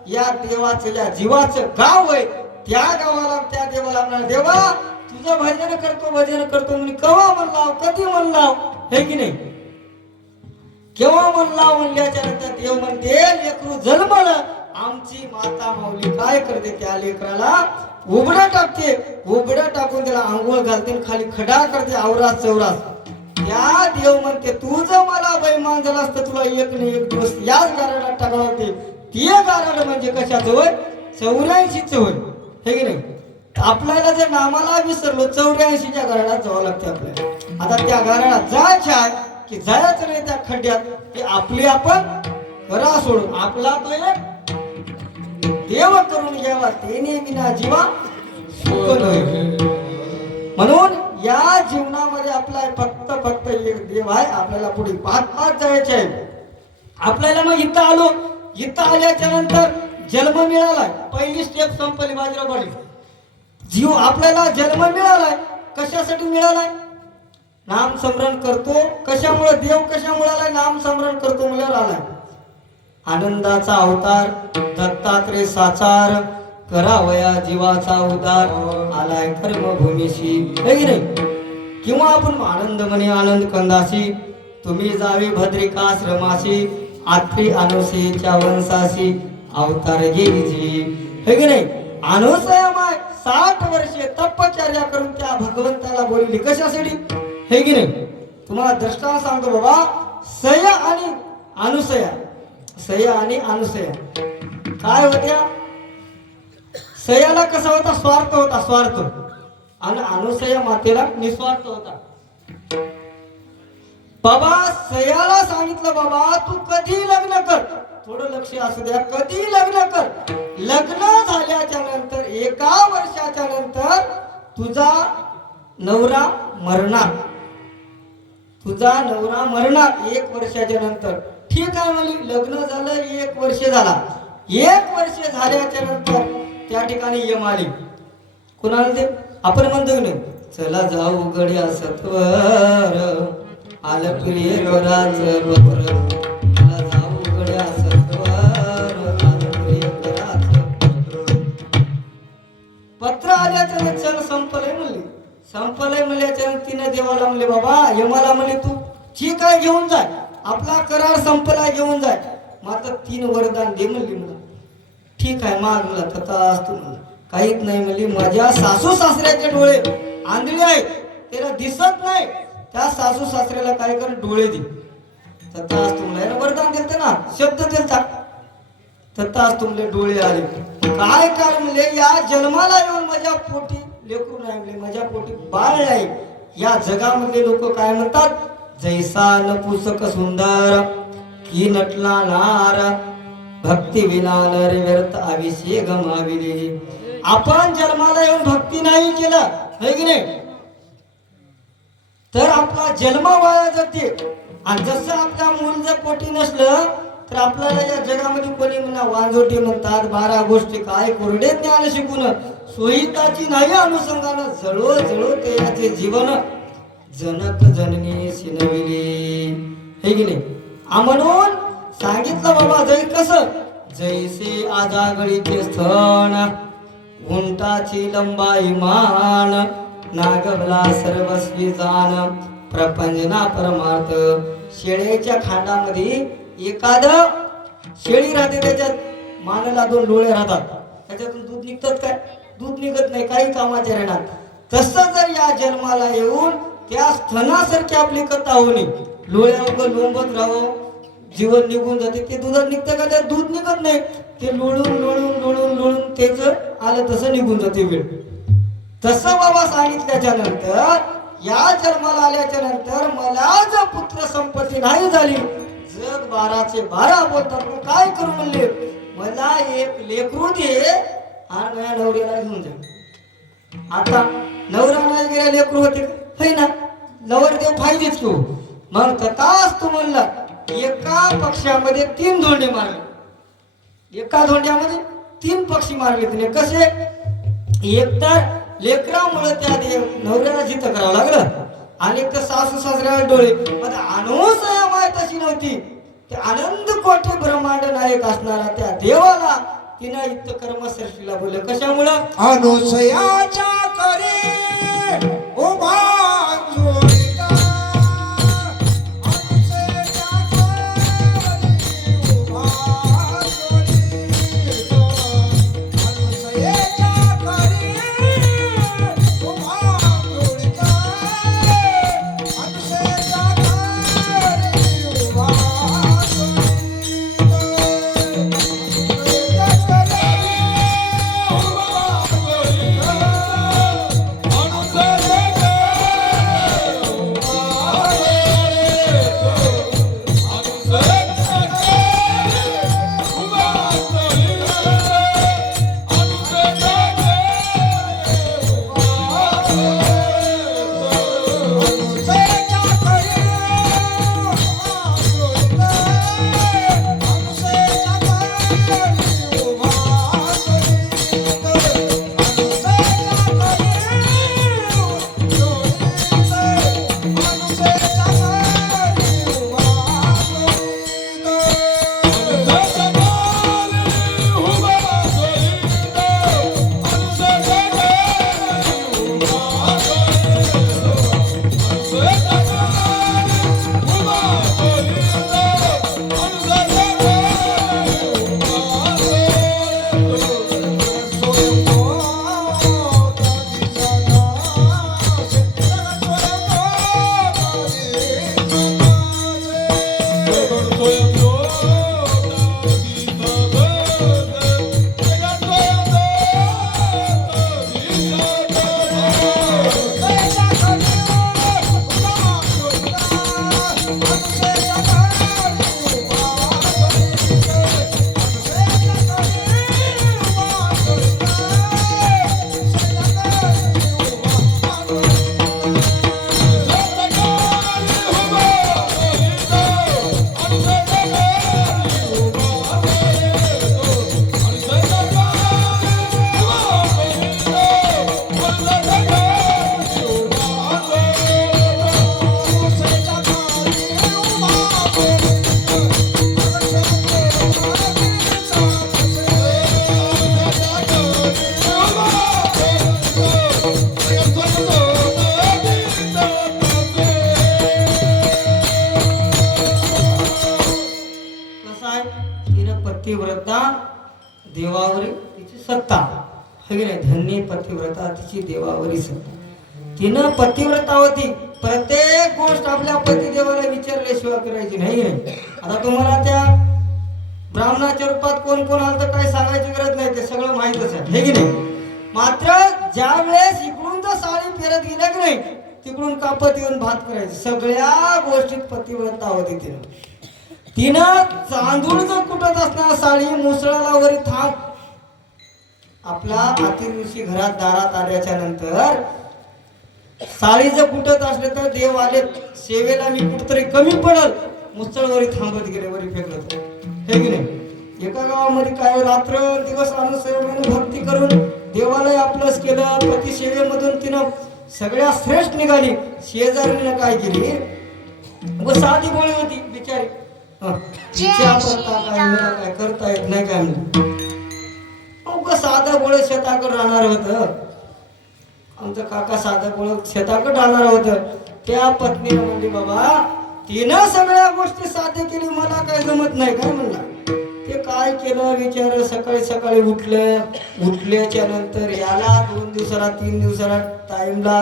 या देवाचं, या जीवाचं गाव आहे. त्या गावाला त्या देवाला म्हणणार, देवा तुझं भजन करतो भजन करतो म्हणजे केव्हा म्हणलाव, कधी म्हणलाव, हे की नाही. केव्हा म्हणलाव म्हणल्याच्या नंतर देव म्हणते लेकरू जन्मलं. आमची माता माऊली काय करते, त्या लेकराला उघडं टाकते, उघडं टाकून त्याला आंघोळ घालते, खाली खडा करते आवरास चौरास. त्या देव म्हणते तू जर मला बैमान झाला असतं तुला एक नाही एक दिवस याच गाराडात टाकला होते. ती गाराड म्हणजे कशाचं होय? 84च होय, हे की नाही. आपल्याला जर नामाला विसरलो 84च्या गाराडात जावं लागते आपल्याला. आता त्या गाराडात जायचं आहे की जायचं नाही त्या खड्ड्यात, ते आपली आपण करा सोडून आपला तो एक देव करून घ्यावा, तेने विना जीवा सुख नाही. म्हणून या जीवनामध्ये आपला फक्त एक देव आहे. आपल्याला पुढे पाहत जायचे आहे. आपल्याला मग इथं आलो, इथं आल्याच्या नंतर जन्म मिळालाय. पहिली स्टेप संपली बाजीराव पाटील. जीव आपल्याला जन्म मिळालाय. कशासाठी मिळालाय? नाम स्मरण करतो. कशामुळे? देव कशामुळे आलाय? नाम स्मरण करतो म्हणल्यावर आलाय. आनंदाचा अवतार दत्तात्रय साचार करावया जीवाचा उद्धार आलाय कर्मभूमीशी, हे की नाही. किंवा आपण आनंद म्हणे आनंद कंदासी तुम्ही जावे भद्रिकाश्रमाशी आत्री अनुसेच्या वंशाशी अवतार घेईची, हे की नाही. अनुसयामाय 60 वर्षे तपश्चर्या करून त्या भगवंताला बोलली. कशासाठी? हे की नाही. तुम्हाला दृष्टांत सांगतो बाबा. सया आणि अनुसया, सया आणि अनुसया काय होत्या? सयाला कसा होता? स्वार्थ होता, स्वार्थ. आणि अनुसया मातेला निस्वार्थ होता. बाबा सयाला सांगितलं बाबा तू कधी लग्न कर, थोडं लक्ष असू द्या, कधी लग्न कर. लग्न झाल्याच्या नंतर 1 वर्षाच्या नंतर तुझा नवरा मरणार, तुझा नवरा मरणार 1 वर्षाच्या नंतर. ठीक आहे म्हणली. लग्न झालं, 1 वर्ष झाला. 1 वर्ष झाल्याच्या नंतर त्या ठिकाणी यम आली. कुणाला ते आपण म्हणतो नाही, चला जाऊ गड्या सत्वर आलं प्रिय कराच बरोबर, चला जाऊ गड्या सत्वर आलं प्रिय कराच पत्र आल्याच्या नंतर चल संपलंय म्हणले. संपलंय म्हणल्याच्या नंतर तिने देवाला म्हणले बाबा यमाला म्हणले तू ठीक आहे घेऊन जाय, आपला करार संपला घेऊन जाय, मात्र 3 वरदान दे म्हणली. मला ठीक आहे माग मला तथाच तू म्हणला. काहीच नाही म्हणली. माझ्या सासू सासऱ्याचे डोळे आंधळे आहेत, त्याला दिसत नाही. त्या सासू सासऱ्याला काय कर डोळे दे. तथाच तुम्हाला वरदान दिलते ना, शब्द दिलता. तथाच तुमले डोळे आले. काय कारण म्हणले या जन्माला येऊन माझ्या पोटी लेकरू नाही म्हणले, माझ्या पोटी बाळ नाही. या जगामधले लोक काय म्हणतात, जैसा नपुसक सुंदर की नटला नार, भक्ती विना नर व्यर्थ आविषय गमाविले. आपण जन्माला येऊन भक्ती नाही केलं है की नाही, तर आपला जन्म वाया जाते. आणि जसं आपल्या मूल जर पोटी नसलं तर आपल्याला या जगामध्ये कोणी म्हणा वांजोटी म्हणतात, 12 गोष्टी काय कोरडे ज्ञान शिकून सोयीताची नाही अनुषंगानं जळो जळो त्याचे जीवन जनक जननी शिनविले हे की नाही. म्हणून सांगितलं बाबा जै कसं, जैसे आजागळीचे स्थळ, उंटाची लंबाई मान, नागबला सर्वस्वी जाण, प्रपंचना परमार्थ. शेळीच्या खांडामध्ये एखाद शेळी राहते, त्याच्यात मानाला 2 डोळे राहतात, त्याच्यातून दूध निघतात काय, दूध निघत नाही, काही कामाचे राहणार. तसं जर या जन्माला येऊन त्या स्तनासारखी आपली कथा होणे, लोळ्या लोंबत राहावं, जीवन निघून जाते. ते दुधात निघतं का, त्यात दूध निघत नाही, ते लोळून लोळून लोळून लोळून तेच आलं तसं निघून जाते वेळ. तसं बाबा सांगितल्याच्या नंतर या जन्माला आल्याच्या नंतर मला जर पुत्र संपत्ती नाही झाली, जग 12चे 12 बोलतात, मग काय करू म्हणले, मला एक लेकरू दे आणि माझ्या नवऱ्याला घेऊन जा. आता नवरा नाही गेला लेकरू होते है ना, नवरदेव पाहिजेच तू. मग तथाच तू म्हणला, एका पक्षामध्ये 3 धोंडे मारले, एका धोंड्यामध्ये 3 पक्षी मारले तिने. कसे, एकतर लेकरामुळे त्या नवऱ्याला जिथं करावं लागलं, आणि तर सासू सासऱ्याला डोळे. मग अनुसया माय तशी नव्हती, ते आनंद कोटी ब्रह्मांड नायक असणारा त्या देवाला तिनं इथं कर्मश्रेष्ठीला बोललं. कशामुळं, अनुसयाच्या करे उभा जोडीता, अनुसयाच्या करे उभा जोडीता, अनुसयाच्या करे उभा जोडीता, अनुसयाच्या करे उभा पतिव्रता देवावरील तिची सत्ता है की नाही. धन्य पतिव्रता तिची देवावरील सत्ता. तिनं पतिव्रता होती, प्रत्येक गोष्ट आपल्या पतिदेवाला विचारल्याशिवाय करायची नाही. आता तुम्हाला त्या ब्राह्मणाच्या रूपात कोण कोण आलं तर काही सांगायची गरज नाही, ते सगळं माहीतच आहे की नाही. मात्र ज्या वेळेस इकडून जर साडी फिरत गेल्या की नाही तिकडून कापत येऊन भात करायचं. सगळ्या गोष्टीत पतिव्रता होती तिनं चांदूळ जर कुठत असणार साडी मुसळाला वरी थांब. आपला अतिऋषी घरात दारात आल्याच्या नंतर साडी जर कुठत असले तर देव आले सेवेला मी कुठतरी कमी पडल मुसळवरी थांबत गेले वरी फेकलं तर. हे की नाही. एका गावामध्ये काय रात्र दिवस अनुसेवेने भक्ती करून देवालय आपलंच केलं. पती सेवेमधून तिनं सगळ्या श्रेष्ठ निघाली. शेजारीनं काय केली व साधी बोळी होती बिचारी. तिच्या करता काय मला काय करता येत नाही काय म्हणून साधं बोळ शेताकडे राहणार होतं. आमचं काका साधं बोळ शेताकडे राहणार होतं. त्या पत्नीला म्हणली बाबा तिनं सगळ्या गोष्टी साध्य केली मला काय जमत नाही काय म्हणला. ते काय केलं विचार सकाळी सकाळी उठल्याच्या नंतर याला 2 दिवसाला 3 दिवसाला टाइमला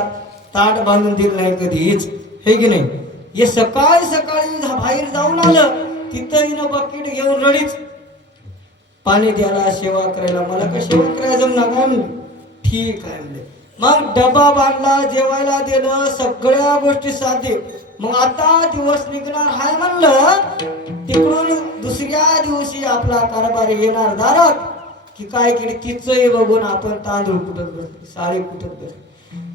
ताट बांधून दिलं नाही कधीच. हे की नाही. हे सकाळी सकाळी बाहेर जाऊन आलं तिथं हिनं बकेट घेऊन रडीच पाणी द्यायला सेवा करायला. मला का सेवा करायला जमणार काय म्हणले. ठीक आहे म्हणले. मग डबा बांधला जेवायला दिलं सगळ्या गोष्टी साध्य. मग आता दिवस निघणार हाय म्हणलं तिकडून दुसऱ्या दिवशी आपला कारभार येणार दारात की काय केली तिचंही बघून आपण तांदूळ कुटत बसले साडी कुटत बसले.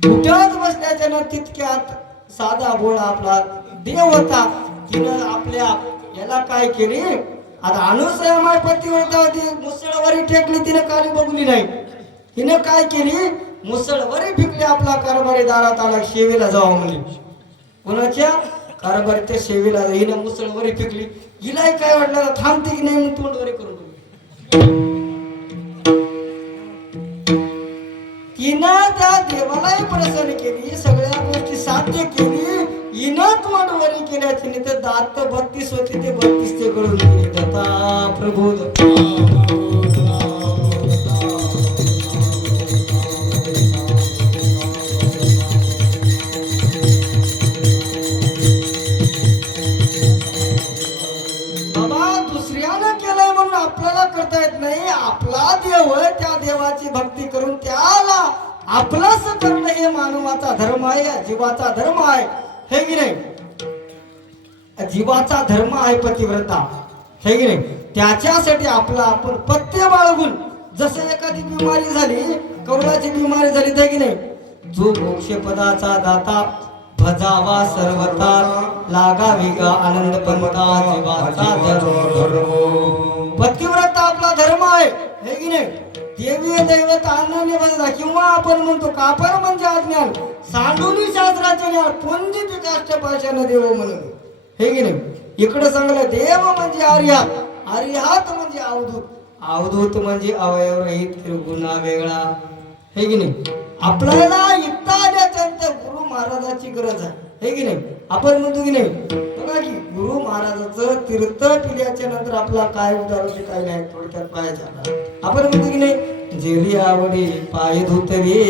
कुटत बसल्याच्या ना तितक्यात साधा भोळा आपला देव होता. तिनं आपल्या याला काय केली आता अनुसया पतीव्रता होती मुसळवारी टेकली तिने काली बघली नाही. तिने काय केली मुसळवारी फिकली आपला कारभारी दारात आला शेवेला जावा म्हणली. कोणाच्या कारभारी त्या शेवेला हिनं मुसळवारी फिकली. हिलाही काय वाटलं थांबते की नाही म्हणून तोंडवारी करून तिनं त्या देवालाही प्रसन्न केली सगळ्या गोष्टी साध्य केली. हिनं तोंडवारी केल्या तिने तर दात 32 होते ते 32 ते करून गेले. दत्ता प्रभू आपल्याला करता येत नाही. आपला देव त्या देवाची भक्ती करून त्याला आपलाच करणं हे मानवाचा धर्म आहे जीवाचा धर्म आहे. हे की नाही. जीवाचा धर्म आहे पतिव्रता. हे की नाही. त्याच्यासाठी आपला आपण पथ्य बाळगून जसं एखादी बिमारी झाली कवळाची बिमारी झाली तर की नाही जो मोक्ष पदाचा दाता भजावा सर्वता लागावी गा आनंद पंथा जीवाचा धर्म. पतिव्रता आपला धर्म आहे. हे की नाही. देवी दैवत अनन्य बंधा किंवा आपण म्हणतो कापर म्हणजे अज्ञान सांडुनी शास्त्राचे ज्ञान पुंजी पिकाष्ट पाशाने देव म्हणून. हे की नाही. इकडे सांगलं देव म्हणजे आर्यात आर्यात म्हणजे अवधूत अवधूत म्हणजे अवयवरहित त्रिगुणा वेगळा. हे की नाही. आपल्याला इथं आल्याच्यानंतर गुरु महाराजाची गरज आहे. हे की नाही. आपण म्हणतो की नाही बघा की गुरु महाराजाचं तीर्थ पिल्याच्या नंतर आपला काय उद्धार होते काय नाही थोडक्यात पायाच्या. आपण म्हणतो की नाही जेली आवडी पाय धुतले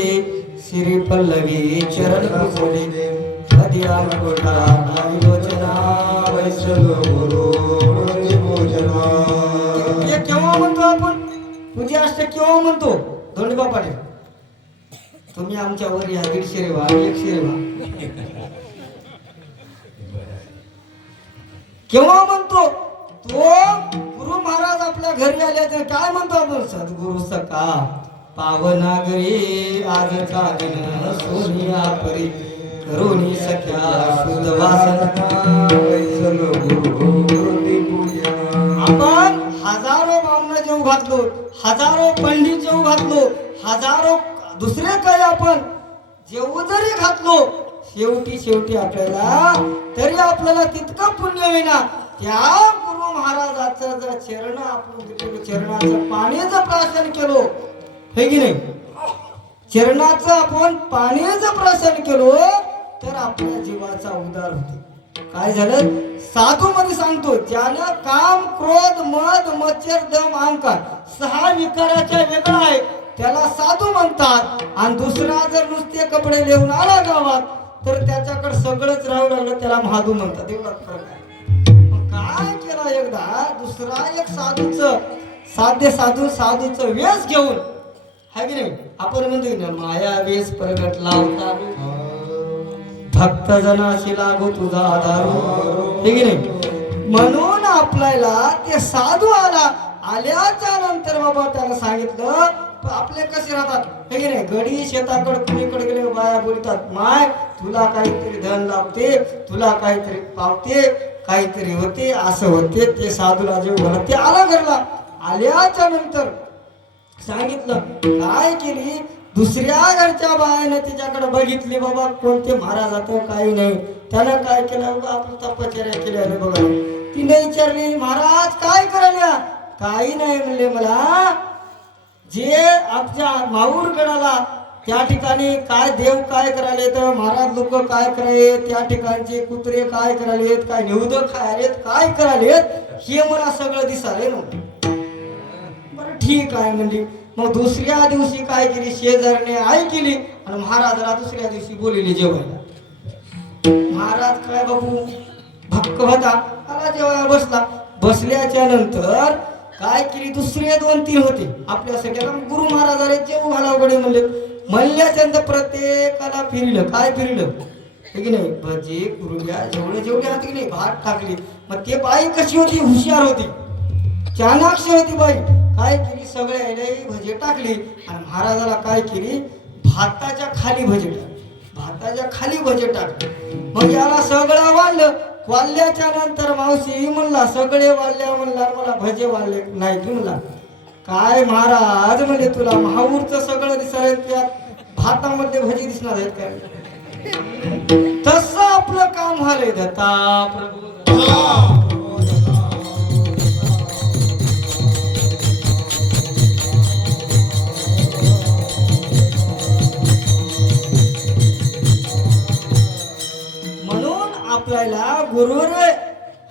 श्री पल्लवी चरण पुजले हदिया कोटा नाविलोचना वैष्णव गुरु पूजना. हे केव्हा म्हणतो आपण पूजा अष्टक केव्हा म्हणतो धोंडोबा पाटील तुम्ही आमच्यावर या 150 रेवा 100 रेवा केव्हा म्हणतो. तो गुरु महाराज आपल्या घरी आले तर काय म्हणतो आपण सद्गुरु सका पावनागरी आज दिन सोनिया परी करुणी सख्या शुद्ध वासना. आपण हजारो बामणं जेव घातलो हजारो पंडित जेव घातलो हजारो दुसरे काय आपण जेव जरी घातलो शेवटी आपल्याला तरी आपल्याला तितकं पुण्य होईना. त्या गुरु महाराजाचं जर चरण आपण चरणाचं पाण्याचं प्राशन केलो. हे की नाही. चरणाचं आपण पाण्याचं प्राशन केलो तर आपल्या जीवाचा उद्धार होतो. काय झालं साधू मध्ये सांगतो ज्याला काम क्रोध मद मच्छर दम अहंकार 6 विकाराच्या वेगळा आहे त्याला साधू म्हणतात. आणि दुसरा जर नुसते कपडे लिहून आला गावात तर त्याच्याकडे सगळंच राहू लागलं त्याला महादू म्हणतात. एवढा फरक आहे. काय केला एकदा दुसरा एक साधूचं साधूचं वेश घेऊन हाय की नाही? आपण म्हणतो ना माया वेस प्रगटला होता भक्त जनाशी लागो तुझा आधार, हे की नाही? म्हणून आपल्याला ते साधू आल्याच्या नंतर बाबा त्याला सांगितलं आपले कसे राहतात, हे की नाही? गडी शेताकडे कुणीकडे गेले बाया बोलतात माय तुला काहीतरी धन लाभते, तुला काहीतरी पावते, काहीतरी होते, असं होते. ते साधूला जे झालं ते आला घरला. आल्याच्या नंतर सांगितलं काय केली, दुसऱ्या घरच्या बायाने तिच्याकडे बघितली बाबा कोणते महाराज आता काही नाही. त्यानं काय केलं बाबा आपण तपश्चर्या केल्या बघा. तिने विचारली महाराज काय करायला, काही नाही म्हणले मला जे आमच्या माहूरगडाला त्या ठिकाणी काय देव काय करायले तर महाराज लोक काय करायले, त्या ठिकाणचे कुत्रे काय करायलेत, काय निवद खायलेत, काय करायलेत हे मला सगळं दिसाले ना. बरं ठीक आहे म्हणजे मग दुसऱ्या दिवशी काय केली, शेजारने आई केली आणि महाराजाला दुसऱ्या दिवशी बोलले जेवायला. महाराज काय बाबू भक्क होता, आला जेवायला बसला. बसल्याच्या नंतर काय केली, दुसरे 2-3 होते आपल्या सगळ्याला गुरु महाराज आले जेवू घाला वगैरे म्हणले. म्हणल्याच्या नंतर प्रत्येकाला फिरलं, काय फिरलं हे की नाही, भजे कुरुड्या जेवढे हात की नाही भात टाकली. मग ते बाई कशी होती, हुशार होती, चाणाक्ष होती बाई. काय केली, सगळे भजे टाकली आणि महाराजाला काय केली, भाताच्या खाली भजे टाकले. मग याला सगळं वाढलं. वाढल्याच्या नंतर मावशी म्हणला सगळे वाढल्या, म्हणला मला भजे वाढले नाही की म्हणला. काय महाराज म्हणजे तुला महाऊरचं सगळं दिसायला त्या भातामध्ये भजी दिसणार आहेत काय? तसं आपलं काम झालंय. दत्ता प्रभू आपल्याला गुरुवर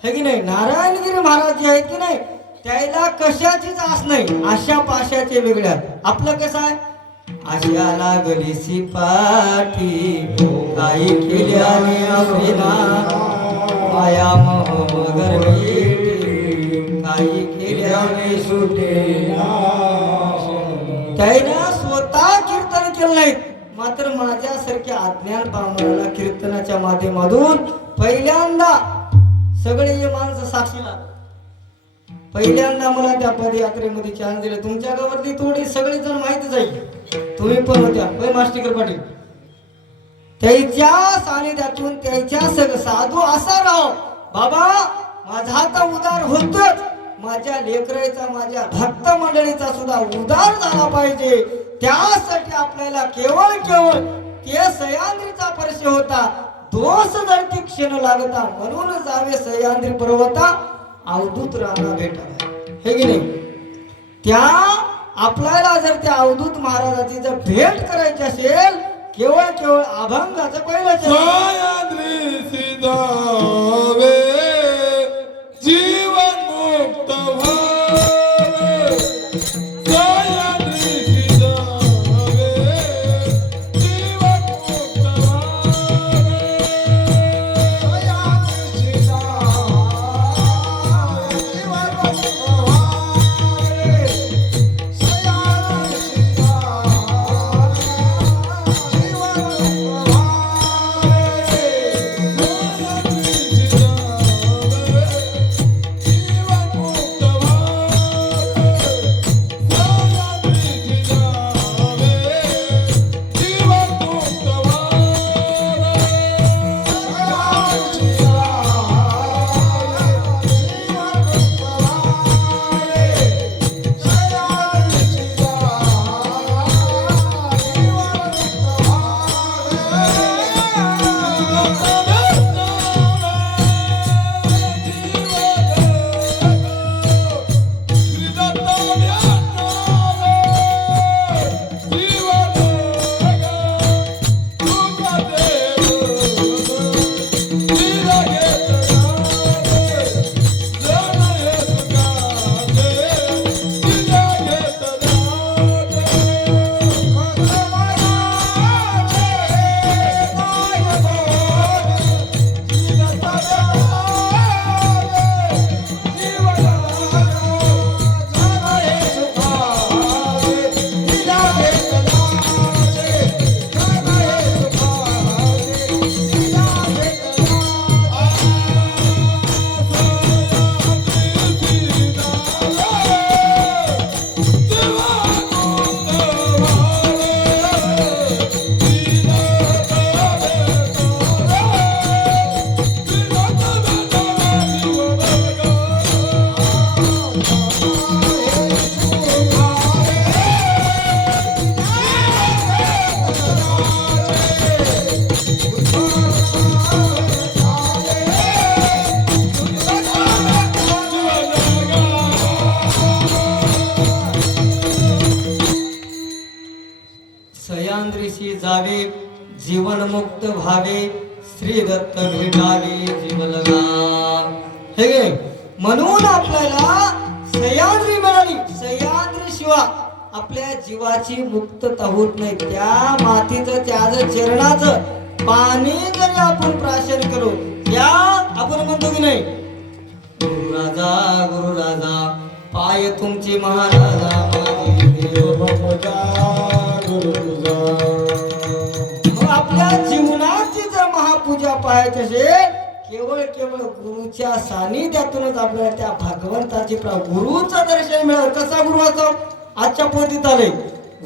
हे की नाही, नारायणगिरी महाराज जे आहेत की नाही त्याला कशाचीच आस नाही, आशा पाशाचे वेगळ्या. आपलं कसं आहे, आशा लागलीसी पाठी काही केल्याने अभिना माया मोह गर्भी काही केल्याने सुटे. त्यानं स्वतः कीर्तन केलं नाहीत, मात्र माझ्यासारख्या अज्ञान पामराला कीर्तनाच्या माध्यमातून पहिल्यांदा सगळे हे माणसं साक्षीला पहिल्यांदा मला त्या पदयात्रेमध्ये चान्स दिला. तुमच्या गावातली थोडी सगळी जण माहितीच आहे, तुम्ही पण होत्या होय मास्टिकर पाटील. त्याच्या सानिध्यातून त्याच्या साधू असा राव बाबा माझा तर उदार होतोच, माझ्या लेकराचा माझ्या भक्त मंडळीचा सुद्धा उदार झाला पाहिजे. त्यासाठी आपल्याला केवळ ते सह्याद्रीचा परिचय होता. दोष जर ती क्षण लागता म्हणून जावे सह्याद्री पर्वता अवधूत राणा भेटावा, हे की नाही? त्या आपल्याला जर त्या अवधूत महाराजाची जर भेट करायची असेल केवळ अभंगाचं पहिलं सह्याद्री सिधावे जीवन मुक्त व्हावे. सह्याद्री सिधावे जीवन मुक्त व्हावे. सह्याद्री दिशी जावे, जीवनमुक्त व्हावे, श्री दत्त भेटावे जीवलगा. हे गे, म्हणून आपल्याला सह्याद्री मिळाली. सह्याद्री शिवा आपल्या जीवाची मुक्तता होत नाही. त्या मातीचं त्याच चरणाचं पाणी जरी आपण प्राशन करू, या आपण म्हणतो की नाही, गुरु राजा पाय तुमचे महाराजा माझे देव. मग आपल्या जीवनाची जर महापूजा पाहायची असेल, केवळ गुरुच्या सानिध्यातूनच आपल्याला त्या भगवंताची गुरुचं दर्शन मिळेल. कसा गुरु वाचव? आजच्या पोथीत आले,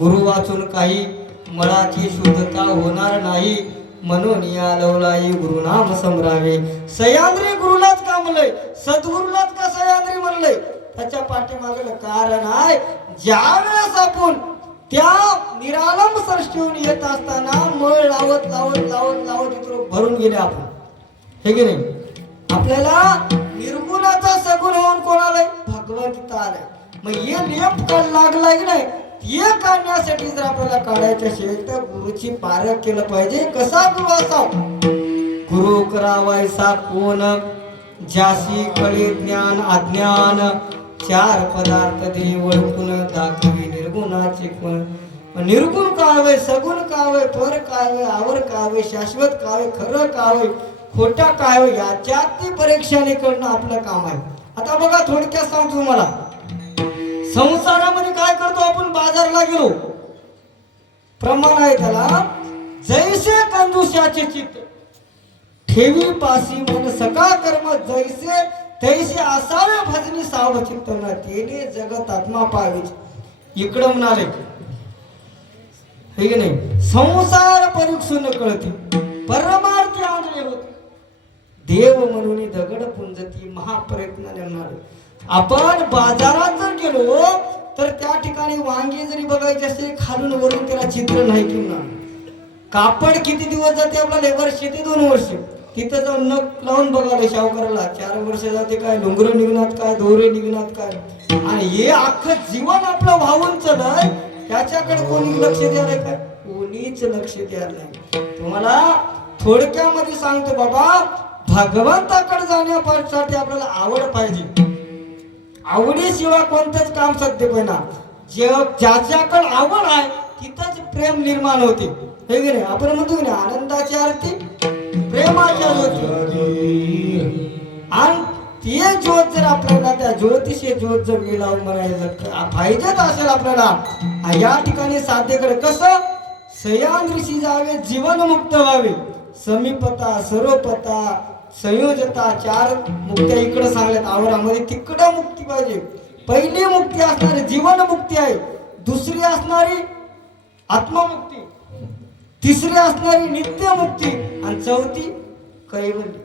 गुरु वाचून काही मळाची शुद्धता होणार नाही, म्हणून या लवलाई गुरुनाम समरावे. सह्याद्री गुरुलाच का म्हणलंय, सद्गुरुलाच का सह्याद्री म्हणलंय? त्याच्या पाठीमागलं कारण आहे, ज्या वेळेस आपण त्या निरालंब सृष्टीहून येत असताना मळ लावत लावत लावत लावत इथं भरून गेले आपण. हे की नाही, आपल्याला निर्गुणाचा सगुण होऊन कोण आलाय? भगवंत आलाय. मग हे नियम काढ लागलाय की नाही, हे काढण्यासाठी जर आपल्याला काढायचे असेल तर गुरुची पारख केलं पाहिजे. कसा गुरु असाव? गुरु करावायचा कोण, ज्याशी कळे ज्ञान अज्ञान, चार पदार्थ दे ओळखून दाखवी निर्गुणाचे कोण. निर्गुण काय होय, सगुण काय होय, पर काय होय, आवर काय होय, शाश्वत काय होय, खरं काय होय, खोटा काय होय, याच्यात ती परीक्षाने करणं आपलं काम आहे. आता बघा, थोडक्यात सांगतो तुम्हाला, संसारामध्ये काय करतो आपण? बाजारला गेलो, प्रमाण आहे त्याला, जैसे कंजूसाचे चित्त ठेवी पासी मन सका कर्म, जैसे तैसे असावे भजनी साव चित्त न तेने जगत आत्मा पावे. इकडं म्हणाले, हे की नाही, संसार परीक्षून कळती परमार्थी आणले होते, देव म्हणून दगड पुंजती महाप्रयत्न नेमणारे. आपण बाजारात जर गेलो तर त्या ठिकाणी वांगे जरी बघायचे असेल, खालून वरून त्याला चित्र नाही किंवा कापड किती दिवस जाते आपल्याला? वर्ष ते 2 वर्ष. तिथं जाऊन नख लावून बघायला शावकाराला 4 वर्ष जाते. काय डोंगर निघणार, काय दोरे निघणार, काय. आणि हे अख्खं जीवन आपलं वाहून चालय, त्याच्याकडे कोणी लक्ष द्यायला काय? कोणीच लक्ष द्यायला नाही. तुम्हाला थोडक्यामध्ये सांगतो बाबा, भगवंताकडे जाण्यासाठी आपल्याला आवड पाहिजे. आवडीशिवाय कोणतंच काम सत्य पहिना. ज्याच्याकडे आवड आहे तिथंच प्रेम निर्माण होते. हे की नाही, आपण म्हणतो की नाही, आनंदाची आरती प्रेमाच्या ज्योती. आणि ते ज्योत जर आपल्याला, त्या ज्योतिषी ज्योत जर मिळावं म्हणायचं पाहिजेच असेल आपल्याला, या ठिकाणी साध्य करे. कसं? सह्याद्रीशी जावे, जीवनमुक्त व्हावे, समीपता, सर्वपता, संयोजता, 4 मुक्त्या इकडे सांगल्यात आवरामध्ये. तिकडं मुक्ती पाहिजे. पहिली मुक्ती असणारी जीवनमुक्ती आहे, दुसरी असणारी आत्ममुक्ती, तिसरी असणारी नित्यमुक्ती, आणि चौथी कैवल्य.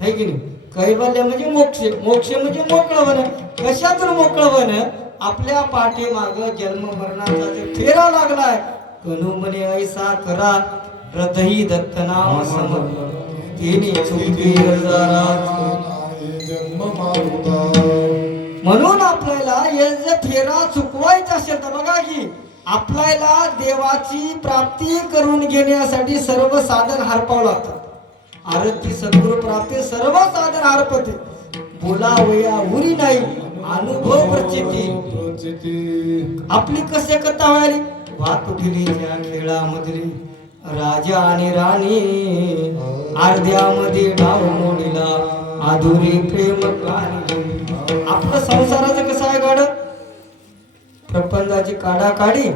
है की नाही? कैवल्य म्हणजे मोक्ष. मोक्ष म्हणजे मोकळं होणं. कशातून मोकळं होणं? आपल्या पाठीमाग जन्म मरणाचा जे फेरा लागलाय, कनु म्हणे ऐसा करा, हृदयी दत्त नाम समर, तिने चुकी म्हणून आपल्याला हे जे फेरा चुकवायचा असेल तर बघा की, आपल्याला देवाची प्राप्ती करून घेण्यासाठी सर्व साधन हरपावं लागतात. आरती सद्गुरु प्राप्ती सर्व साधन हरपते. बोलावया उरी नाही, अनुभव प्रचिती. आपली कसे कथा व्हायली? वातुकिलीच्या खेळामधली राजा आणि राणी, अर्ध्यामध्ये डाव मोडीला आधुरी प्रेम कहाणी. आपलं संसाराचं कसं आहे गाड? प्रपंचाची काढाकाढी,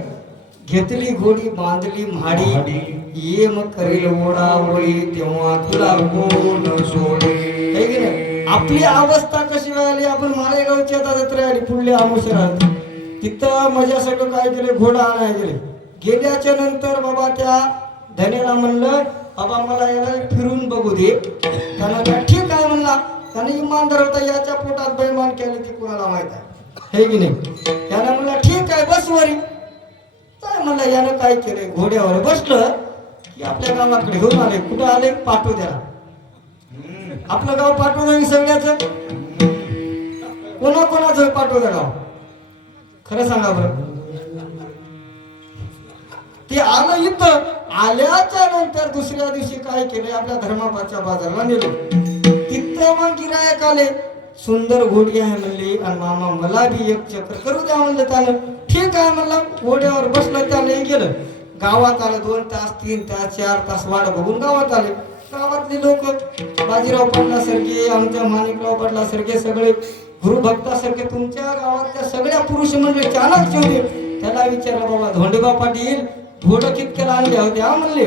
घेतली घोडी बांधली म्हाडी, ये मग करेल ओढा ओळी तेव्हा तुला कोण सोडे. हे की नाही? आपली अवस्था कशी व्हायली? आपण मालेगावची आता जत्रा आली, पुढल्या आमुषरात तिथं मजा सगळं काय केले, घोडा आणाय गेले. गेल्याच्या नंतर बाबा त्या धनेला म्हणलं, बाबा मला याला फिरून बघू दे. त्यानं काय ठीक आहे म्हणला. त्याने इमानदार होता, याच्या पोटात बैमान केली ती कोणाला माहित आहे. हे की नाही? त्यानं म्हणला ठीक आहे बस वरी. काय म्हणलं, यानं काय केलंय? घोड्यावर बसलं की आपल्या गावाकडे घेऊन आले. कुठं आले? पाटोद्याला. आपलं गाव पाटोदा सगळ्याचं. कोणाचं पाटोदा गाव? खरं सांगा बरं. ते ते आलं इथं आल्याच्या नंतर दुसऱ्या दिवशी काय केलंय आपल्या धर्माबादच्या बाजारला नेलं तिथं मग गिरायक आले सुंदर घोडी आहे म्हणली आणि मामा मला बी एक चक्कर करू द्या म्हणलं त्यानं ठीक आहे म्हणलं घोड्यावर बसलं त्याने गेलं गावात आलं 2 तास 3 तास 4 तास वाट बघून गावात आले गावातले लोक बाजीराव पाटलासारखे आमच्या माणिकराव पाटलासारखे सगळे गुरुभक्तासारखे तुमच्या गावातल्या सगळ्या पुरुष मंडळी चाणक्य होते त्याला विचारलं बाबा धोंडेबा पाटील घोडं कितक्याला आणल्या होत्या म्हणले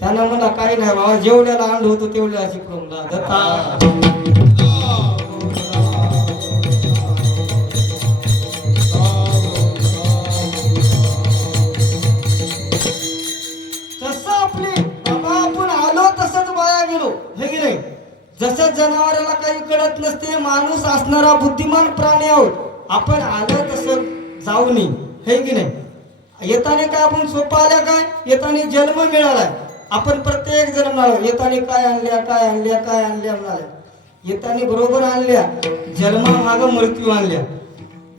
त्यानं म्हणा काही नाही बाबा जेवढ्याला आणलं होतं तेवढ्या शिकवला दत्ता तसं आपली बाबा आपण आलो तसंच वाया गेलो हे की नाही जसं जनावराला काही कळत नसते माणूस असणारा बुद्धिमान प्राणी आहोत आपण आलं तसं जाऊ नये हे की नाही येताने काय आपण सोपा आल्या काय येताने जन्म मिळालाय आपण प्रत्येक जण म्हणालो येताने काय आणल्या म्हणाल्या येताने बरोबर आणल्या जन्मा माग मृत्यू आणल्या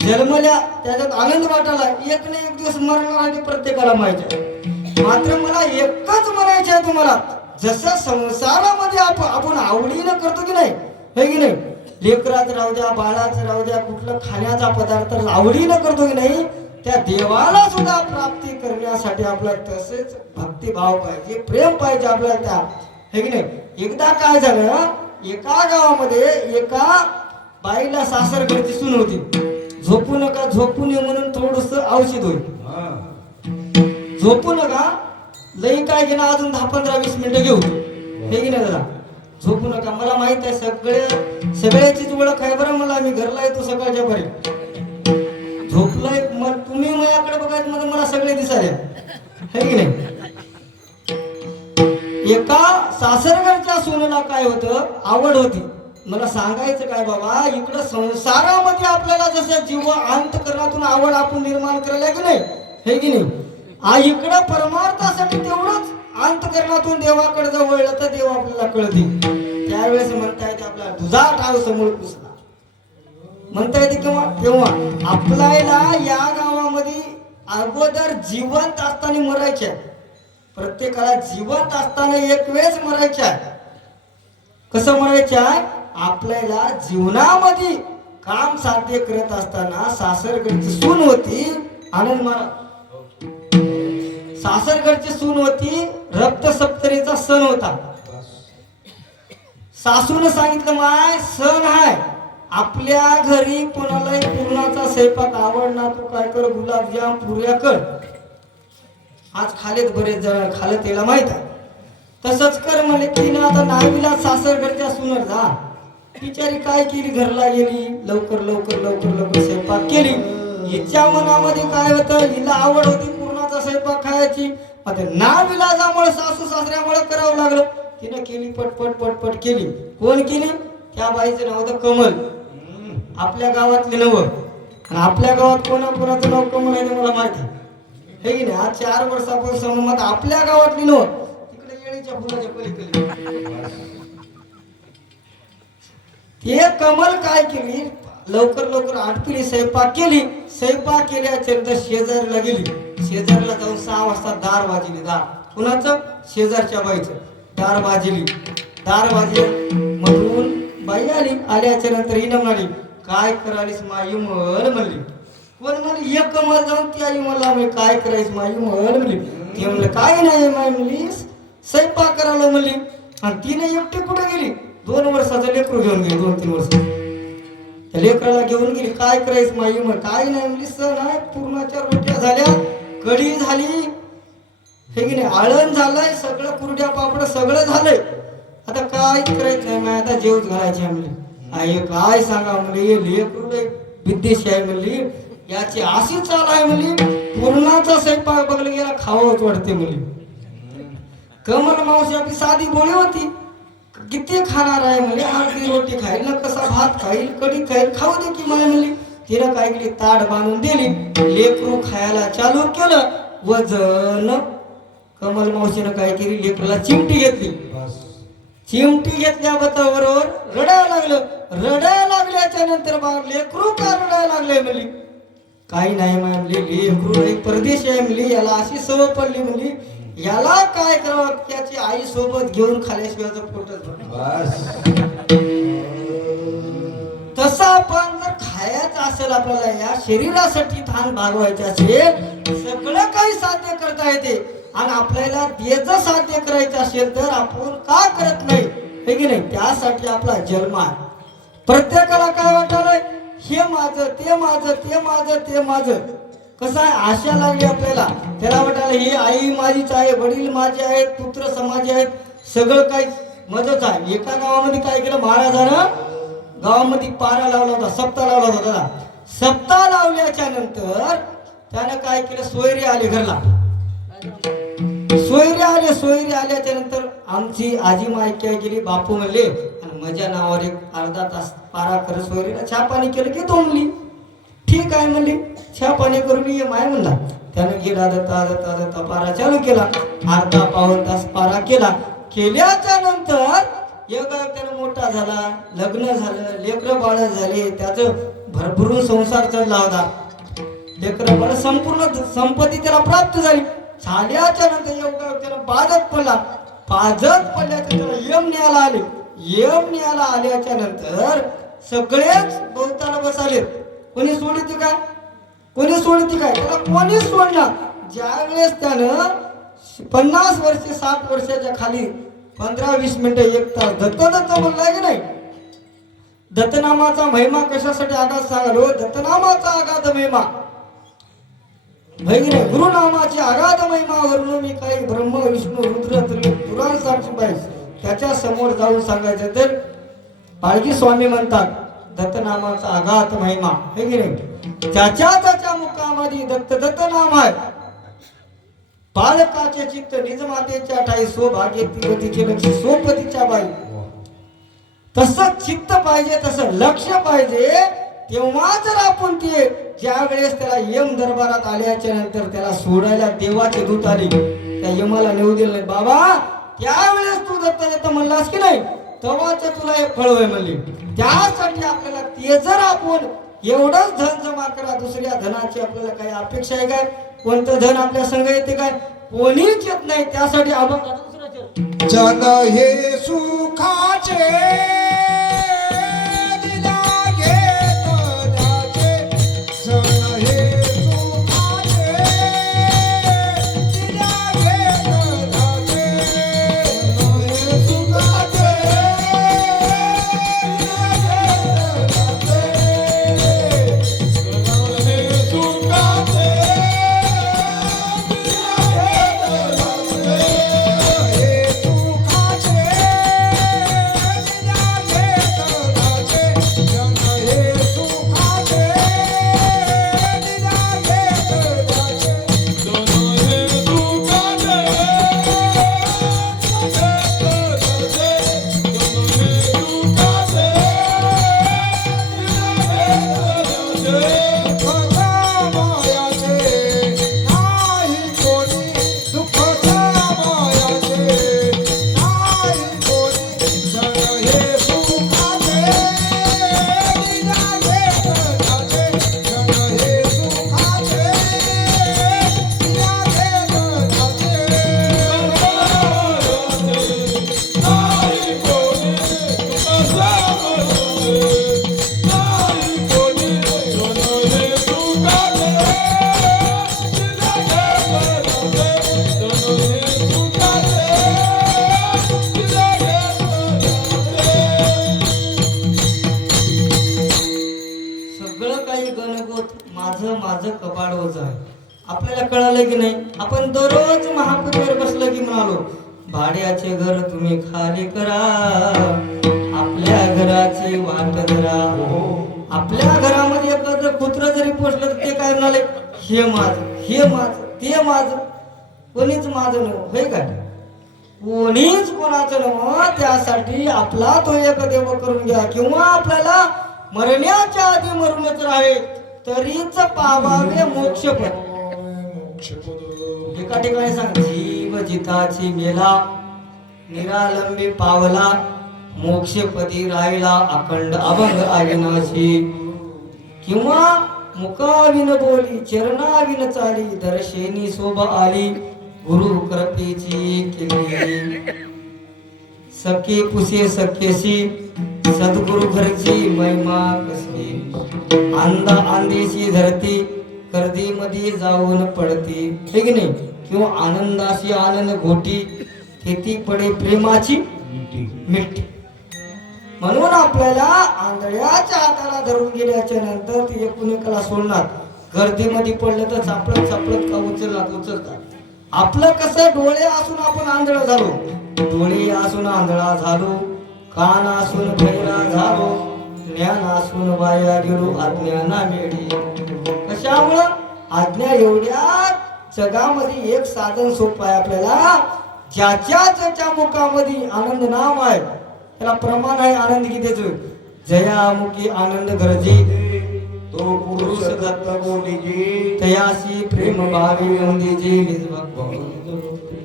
जन्मल्या त्याच्यात आनंद वाटायला एक ना एक दिवस मरणार आहे प्रत्येकाला माहिती आहे मात्र मला एकच म्हणायचं आहे तुम्हाला जसं संसारामध्ये आपण आवडीनं करतो की नाही हे की नाही लेकराचं राहू द्या बाळाचं राहू द्या कुठलं खाण्याचा पदार्थ आवडीनं करतो की नाही त्या देवाला सुद्धा प्राप्ती करण्यासाठी आपल्याला तसेच भक्तिभाव पाहिजे प्रेम पाहिजे आपल्याला त्या हे की नाही एकदा काय झालं एका गावामध्ये एका बाईला सासरकडची सून होती झोपू नका झोपू नये म्हणून थोडस औषध होईल झोपू नका लई काय घेणं अजून 10-15-20 मिनिटं घेऊ हे की नाही दादा झोपू नका मला माहित आहे सगळ्याचीच ओळख आहे बरं मला मी घरला येतो सकाळच्या परी झोपलाय मग तुम्ही माझ्याकडे बघायचं मध्ये मला सगळे दिसाले हे की नाही एका सासरगडच्या सोनेला काय होतं आवड होती मला सांगायचं काय बाबा इकडं संसारामध्ये आपल्याला जसं जीव अंतकरणातून आवड आपण निर्माण करायला की नाही हे की नाही इकडं परमार्थासाठी तेवढंच अंतकरणातून देवाकडे जर वळलं तर देव आपल्याला कळतील त्यावेळेस म्हणता येते आपल्याला तुझा ठाव समोर पुसला म्हणता येते तेव्हा आपल्याला या गावामध्ये अगोदर जिवंत असताना मरायचे आहे प्रत्येकाला जिवंत असताना एक वेळेस मरायचे आहे कसं मरायचे आहे आपल्याला जीवनामध्ये काम साध्य करत असताना सासरकडची सून होती आनंद महाराज सासरकडची सून होती रक्त सप्तरीचा सण होता सासून सांगितलं माय सण आहे आपल्या घरी कोणालाही पूर्णाचा स्वयंपाक आवडणार तू काय कर गुलाबजाम पुऱ्या कर आज खालेत बरेच जण खाले त्याला माहित आहे तसंच कर म्हणजे तिनं आता नावीला सासरकडच्या सुनर जा बिचारी काय केली घरला गेली लवकर स्वयंपाक केली हिच्या मनामध्ये काय होतं हिला आवड होती पूर्णाचा स्वयंपाक खायची आता नाविलाजामुळे सासू सासऱ्यामुळे करावं लागलं तिनं केली पटपट केली कोण केली त्या बाईचं नाव होतं कमल आपल्या गावातले नव आणि आपल्या गावात कोणाचं नाव कमल आहे ते मला माहिती हे की नाही आज 4 वर्षापासून मग आपल्या गावातली नव तिकडे येळीच्या फुलाच्या पलीकडे ते कमल काय केली लवकर आटपिली स्वयंपाक केल्याच्या नंतर शेजारीला गेली शेजारीला जाऊन 6 वाजता दार वाजली दार कुणाचं शेजारच्या बाईचं दार वाजली मधून बाई आल्याच्या नंतर ही म्हणाली काय करालीस माई मल म्हणली कोण म्हणली एक कमल जाऊन ती आई मला काय करायच माई मल म्हणली ती म्हणलं काय नाही माई म्हणली स्वयंपाक करायला म्हणली आणि तिने एकटी कुठे गेली 2 वर्षाचं लेकरू घेऊन गेली 2-3 वर्ष त्या लेकराला घेऊन गेली काय करायच माई म्हण काय नाही म्हणली सण आहे पूर्णाच्या रोट्या झाल्या कढी झाली हे की नाही आळण झालंय सगळं कुरड्या पापड सगळं झालंय आता काय करायचं नाही माय आता जेवच घालायची म्हणली आई काय सांगा म्हणली लेकरू विद्येशी आहे म्हणली याची अशी चाल आहे म्हणली पूर्णाचा स्वयंपाक बघला गेला खावंच वाटते म्हणली कमल मावशी आपली साधी बोळी होती किती खाणार आहे म्हणजे अर्धी रोटी खाईल ना कसा भात खाईल कढी खाईल खाऊ दे की मला म्हणली तिनं काय केली ताट बांधून दिली लेकरू खायला चालू केलं वजन कमल मावशीनं काय केली लेकरूला चिमटी घेतली चिमटी घेतल्या बरोबर रडायला लागल्याच्या नंतर लेकरू का रडायला लागले म्हणली काही नाही म्हणली लेकरू नाही परदेशी आहे म्हणली याला अशी सवय पडली म्हणली याला काय करावं त्याची आई सोबत घेऊन खाल्याशिवायचं पोटच भरणार. बस तसं आपण जर खायचं असेल आपल्याला या शरीरासाठी थान भागवायचे असेल सगळं काही साध्य करता येते आणि आपल्याला त्याचं साध्य करायचं असेल तर आपण का करत नाही हे की नाही. त्यासाठी आपला जन्म आहे. प्रत्येकाला काय वाटायलंय हे माझं ते माझं ते माझं ते माझं कसं आहे आशा लागली आपल्याला. त्याला वाटायला ही आई माझीच आहे वडील माझे आहेत पुत्र समाजी आहेत सगळं काही मजच आहे. एका गावामध्ये काय केलं महाराजानं गावामध्ये पारा लावला होता सप्ताह लावला होता त्याला. सप्ताह लावल्याच्या नंतर त्यानं काय केलं सोयरे आले घरला. सोयरे आल्याच्या नंतर आमची आजी माई काय केली बापू म्हणले आणि माझ्या नावावर एक अर्धा तास पारा कर सोयरीला चहा पाणी केलं की तो म्हणली ठीक आहे म्हणली चहा पाणी करून ये माय म्हणला. त्यानं गेला दत्ता पारा चालू केला. अर्धा पाऊण तास पारा केल्याच्या नंतर एवढा त्यानं मोठा झाला लग्न झालं लेकरं बाळ झाले त्याचं भरभरून संसार चालला होता. लेकरं बाळ संपूर्ण संपत्ती त्याला प्राप्त झाली. झाल्याच्या नंतर एवढा त्याला बाजत पडल्याच्या त्याला यम न्यायाला आल्याच्या नंतर सगळेच बहुताला बसाले. कोणी सोडती काय त्याला कोणी सोडणार. ज्या वेळेस त्यानं 50 वर्षे 60 वर्षाच्या खाली 15-20 मिनिटं 1 तास दत्त म्हणलाय की नाही. दत्तनामाचा महिमा कशासाठी आगात सांगालो दत्तनामाचा आगाध महिमा भैरे गुरुनामाची आगाध महिमा वरून मी काही ब्रह्म विष्णू रुद्र पुराण साक्षी पाहिजे त्याच्या समोर जाऊन सांगायचं तर पालखी स्वामी म्हणतात दत्तनामाचा आगाध महिमा हे की नाही. त्याच्या मुखामध्ये दत्त नाम आहे. बालकाचे चित्त निजमातेच्या ठाई सौभाग्य तिचे लक्ष सोपतीच्या बाई. तसं चित्त पाहिजे तसं लक्ष पाहिजे तेव्हा जर आपण ते ज्या वेळेस त्याला यम दरबारात आल्याच्या नंतर त्याला सोडायला देवाचे दूत आले त्या यमाला नेऊ दिलं नाही. बाबा त्यावेळेस तू दत्त म्हणलास की नाही तेव्हाच तुला हे फळ होय म्हणले. त्यासाठी आपल्याला ते जर आपण एवढंच धन जमा करा दुसऱ्या धनाची आपल्याला काही अपेक्षा आहे काय. कोणतं धन आपल्या संग येते काय कोणीच येत नाही. त्यासाठी आपण जन हे सुखाचे दिला घेत जाचे. जन हे सुखाचे दिला घेत जाचे. जन हे सुखाचे माझं कपाळ ओझ आहे. आपल्याला कळालं की नाही. आपण दररोज महापूजेवर बसलं की म्हणालो भाड्याचे घर तुम्ही खाली करा आपल्या घराची वाट धरा. आपल्या घरामध्ये एखादं कुत्र जरी पोचलं तर ते काय म्हणाले हे माझं ते माझं कोणीच माझं नव्ह हे काय कोणीच कोणाचं नव्ह. त्यासाठी आपला तो एक देव करून घ्या किंवा आपल्याला मरण्याच्या आधी मरूनच राहावे तरीच पावावे मोक्षपद. एका ठिकाणी सांग जीव जिताची मेला निरालंबी पावला मोक्षपदी राहिला अखंड अभंग अविनाशी. किंवा मुखाविन बोली चरणाविन चाली दर्शेनी शोभा आली गुरु कृपेची केली सखे पुसे सखेशी सद्गुरु घरची महिमा कसली अंदा अंदेशी धरती कर्दी मध्ये जाऊन पडती हे की नाही किंवा आनंदाशी आनंद घोटी तेथी पडे प्रेमाची मिठी म्हणून आपल्याला आंधळ्याच्या हाताला धरून गेल्याच्या नंतर ते एकूणेकाला सोडणार गर्दीमध्ये पडलं तर चापडत चापडत का उचलतात आपलं कसं डोळे असून आपण आंधळ झालो डोळे असून आंधळा झालो कान असून बहिरा झालो ज्ञान असून वाया गेलो अज्ञाना मेळी कशामुळं अज्ञा एवढ्या जगामध्ये एक साधन सोपं आहे आपल्याला ज्याच्या मुखामध्ये आनंद नाम आहे त्याला प्रमाण आहे आनंद गीतेचं जयामुखी आनंद गरजे तो पुरुष दत्त बोलीजी तयाशी प्रेम भावी नंदीजी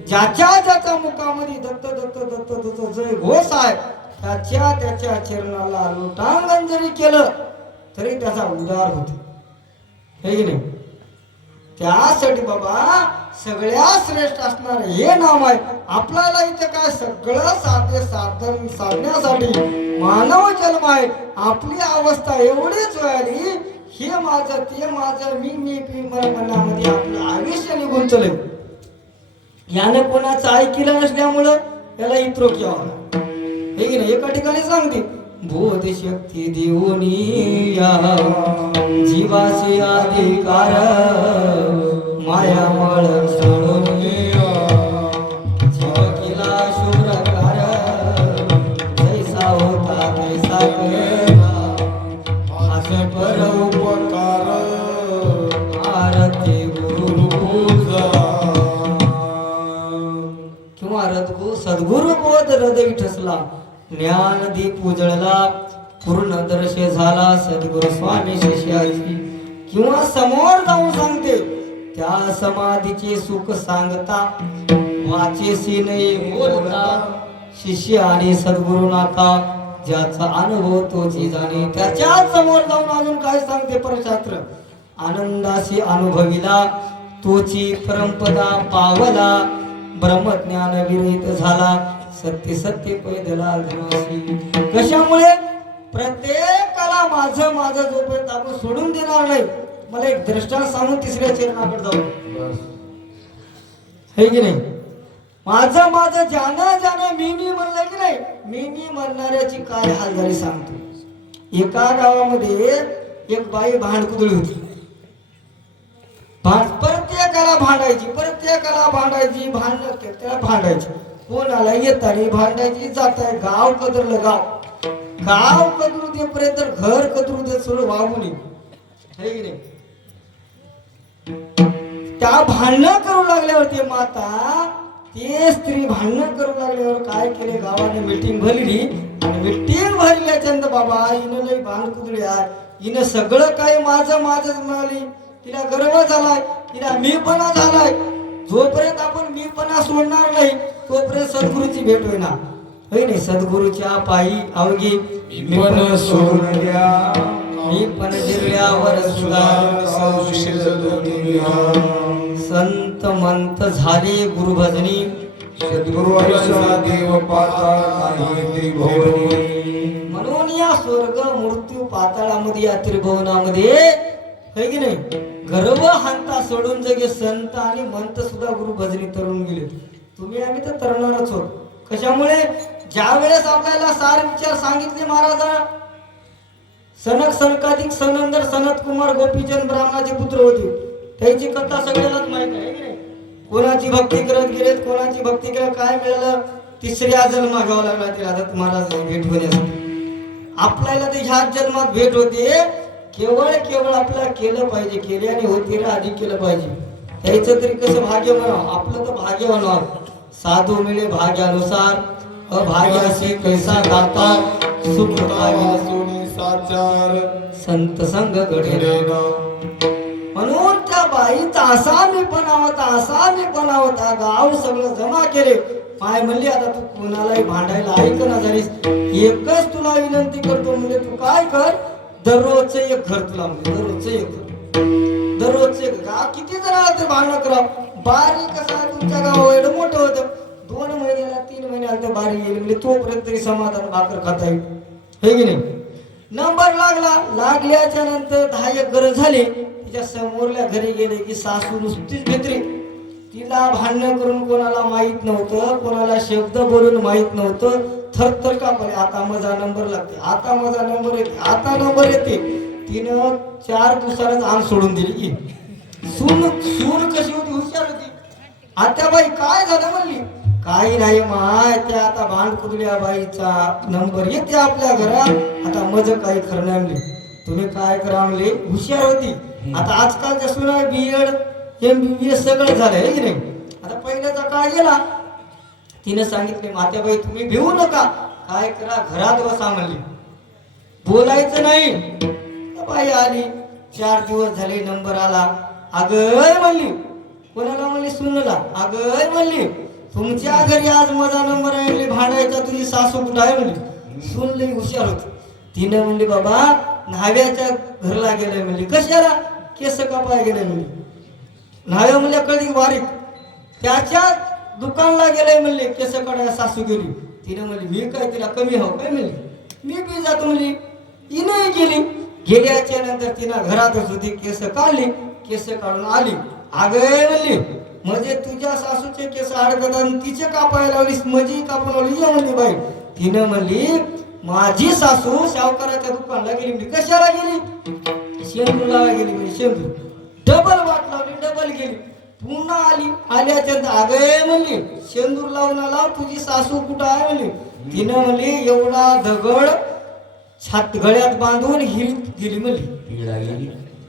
ज्याच्या मुखामध्ये दत्त दत्त दत्त दत्त जय घोष आहे त्याच्या चरणाला लोटांगण जरी केलं तरी त्याचा उद्धार होतो हे की नाही त्यासाठी बाबा सगळ्या श्रेष्ठ असणार हे नाम आहे आपल्याला इथे काय सगळं साधन साधण्यासाठी मानव जन्म आहे आपली अवस्था एवढीच व्हायली हे माझं ते माझं मी मनामध्ये आपलं आयुष्य निघून चले याने कोणाचं ऐकलं नसल्यामुळं याला इत्रो केव्हा हे की नाही एका ठिकाणी सांगते बोध शक्ती देऊनी या जीवाचे अधिकार माया मळ सोडून जीव केला शुभ्रकार जैसा होता तैसा केला असे पर उपकार आरती गुरु पूजा किंवा सद्गुरु बोध हृदय ठसला ज्ञान दीप उजळला पूर्ण दर्शे झाला सद्गुरु स्वामी शिष्याची किंवा समोर जाऊन सांगते त्या समाधीचे सुख सांगता वाचेसी नाही बोलता शिष्य आणि सद्गुरु नाता ज्याचा अनुभव तोची जाणे त्याच्याच समोर जाऊन अजून काय सांगते परशास्त्र आनंदाशी अनुभविला तोची परंपरा पावला ब्रह्मज्ञान विरहित झाला सत्य सत्य पैदला धनाशी कशामुळे प्रत्येकाला माझं जोपर्यंत आपण सोडून देणार नाही मला एक दृष्टांत सांगून तिसऱ्या चरणाकडे जाऊ हे की नाही माझं ज्यानं मी म्हणलं की नाही मी म्हणणाऱ्याची काय हाल झाली सांगतो एका गावामध्ये एक बाई भांडकुदळी होती प्रत्येकाला भांडायची भांडण त्याला भांडायची कोणाला येतानी भांडायची जाताय गाव कदरलं गाव कदरू देपर्यंत घर कदरू दे सोडून वागू नये त्या भांडणं करू लागल्यावर ते माता ते स्त्री भांडणं करू लागल्यावर काय केले गावाने मीटिंग भरली आणि मीटिंग भरल्याच्या बाबा हिनं लई भांडकुदळी आहे हिनं सगळं काही माझंच म्हणाली तिला गर्व झालाय तिला मीपणा झालाय जोपर्यंत आपण मीपणा सोडणार नाही तोपर्यंत सद्गुरूची भेट होईना होय नाही सद्गुरूच्या पायी अवघी मीपण सोडून द्या मीपण जिरल्यावर संत मंत झाले गुरुभजनी सद्गुरु ऐसा देव पाताळ नाही त्रिभुवनी म्हणून या स्वर्ग मृत्यू पाताळामध्ये या त्रिभुवनामध्ये है की नाही गर्व हंता सोडून जगे संत आणि मंत सुद्धा गुरु भजनी तरुण गेले तुम्ही आम्ही तर तरुणारच होत कशामुळे ज्या वेळेस आपल्याला सार विचार सांगितले महाराजा सनक सनकाधिक सनंदर सनत कुमार गोपीचंद ब्राह्मणाचे पुत्र होते त्याची कथा सगळ्यालाच माहित आहे की नाही कोणाची भक्ती करत गेलेत कोणाची भक्ती करत काय मिळालं तिसऱ्या जन्म घ्यावा लागला ते राधा महाराज भेट होण्यासाठी आपल्याला ते ह्याच जन्मात भेट होते केवळ आपल्याला केलं पाहिजे केल्याने होते रे आधी केलं पाहिजे त्याचं तरी कसं भाग्य म्हणावं आपलं तर भाग्य म्हणावं साधू मिळे भाग्यानुसार अभाग्याशी कैसा दाता सुख सोनी साचार संत संग घडे म्हणून त्या बाईचा असा मी बनावता गाव सगळं जमा केले माय म्हणली आता तू कोणालाही भांडायला ऐकना झालीस एकच तुला विनंती करतो म्हणजे तू काय कर दररोजचं एक घर तुला म्हणजे दररोजचं एक घर दररोजचे गाव किती जण आलं तर भांडण करा. बारी कसा तुमच्या गाव एवढं मोठं होतं, 2 महिन्याला 3 महिन्याला तर बारी येईल म्हणजे तोपर्यंत तरी समाधान भाकर खाता येईल, हे की नाही. नंबर लागल्याच्या नंतर 10 एक गरज झाली. तिच्या समोरल्या घरी गेले की सासू नुसतीच भित्री. तिला भांडण करून कोणाला माहित नव्हतं, कोणाला शब्द बोलून माहित नव्हतं. थरथर कापले. आता माझा नंबर लागते, आता माझा नंबर येते, आता नंबर येते. तिनं 4 दिवसालाच अंग सोडून दिली की. सून कशी होती, हुशार होती. आता बाई काय झालं म्हणली, काही नाही माय, त्या आता भांडकुदल्या बाईचा नंबर येते आपल्या घरात. आता मज काही खरं नाही म्हणली. तुम्ही काय करा म्हणले, हुशार होती. आता आजकालच्या सुना BEd MBBS सगळं झालं आहे की नाही. आता पहिल्याचा काळ गेला. तिने सांगितले मात्याबाई तुम्ही भिवू नका, काय करा घरात बसा म्हणली, बोलायचं नाही. बाई आली, 4 दिवस झाले नंबर आला. अगं म्हणली, कोणाला म्हणली, सुनला. अगं म्हणली तुमच्या घरी आज माझा नंबर आहे, भांडायचा तुझी सासू कुठं आहे म्हणली. सून लई हुशार होती. तिने म्हणली बाबा न्हाव्याच्या घरला गेले म्हणली. कशाला, केस कापाय गेले म्हणली. न्हाव्या म्हणल्या कधी वारीक, त्याच्या दुकानला गेले म्हणले, केस काढायला सासू गेली. तिने म्हणली मी काय तिला कमी हो काय म्हणली, मी बी जातो म्हणली. तिने गेली. गेल्याच्या नंतर तिनं घरातच होती, केस काढली. केस काढून आली. अगं म्हणली म्हणजे तुझ्या सासूचे केस अडकत आणि तिचे कापायला लावलीस, माझी कापून लावली ये म्हणली बाई. तिनं म्हणली माझी सासू सावकाराच्या दुकानला गेली म्हणली. कशाला गेली, शेंदूर लावायला गेली म्हणजे शेंदूर. डबल वाट लावली, डबल गेली. पुन्हा आली. आल्याच्या अगं म्हणली शेंदूर लावून लाव, तुझी सासू कुठं आहे म्हणली. तिनं म्हणली एवढा दगड छात गळ्यात बांधून हिल गेली म्हणली.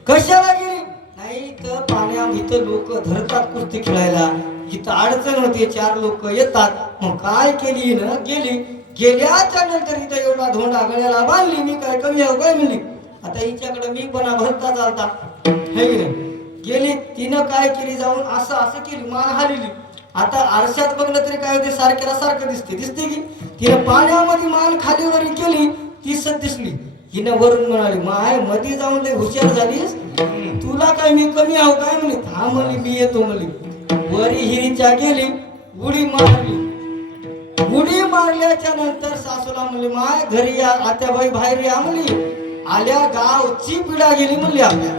कशाला गेली, नाही तर पाण्यात इथं लोक धरतात कुस्ती खेळायला, इथं अडचण होते, 4 लोक येतात. मग काय केली ना, गेली. गेल्याच्या नंतर इथं एवढा धोंडा गळ्याला बांधली, मी काय कमी आहे काय म्हणली. आता हिच्याकडे मी पण भरता चालता हे गेली. तिनं काय केली, जाऊन असं असं केली, मान हलवली. आता आरशात बघलं तरी काय होते, सारख्याला सारखं दिसते की. तिनं पाण्यामध्ये मान खाली वरी केली, तीच दिसली. हिनं वरून म्हणाली माय मध्ये जाऊन लय हुशार झालीस, तुला काय मी कमी आहो काय म्हणली. हा म्हणली मी येतो म्हणली. वरी हिरीच्या गेली, उडी मारली. उडी मारल्याच्या नंतर सासूला म्हणली माय घरी या, आत्याबाई बाहेर या म्हणली. आल्या गावची पिढा गेली म्हणली आपल्या.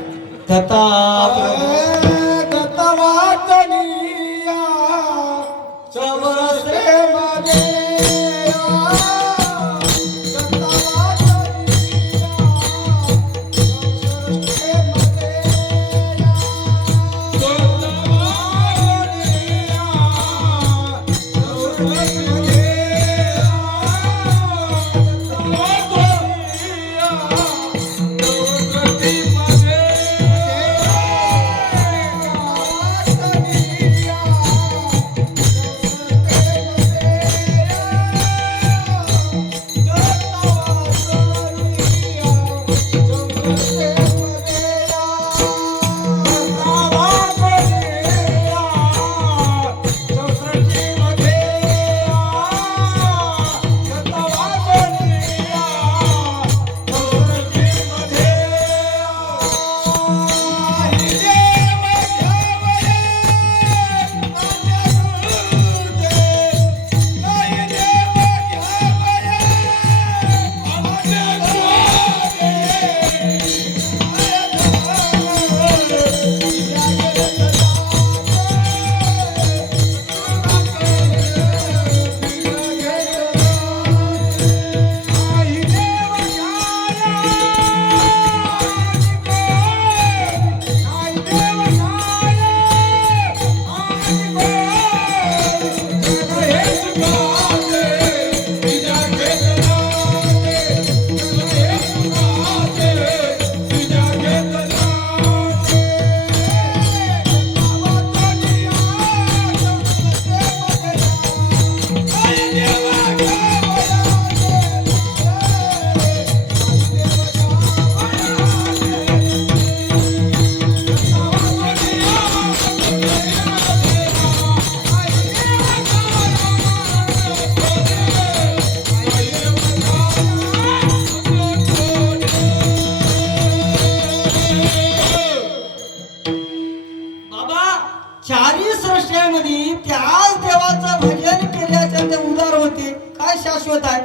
चारी सृष्ट्यांमध्ये त्याच देवाचं भजन केल्याच्या ते उदार होते काय शाश्वत आहे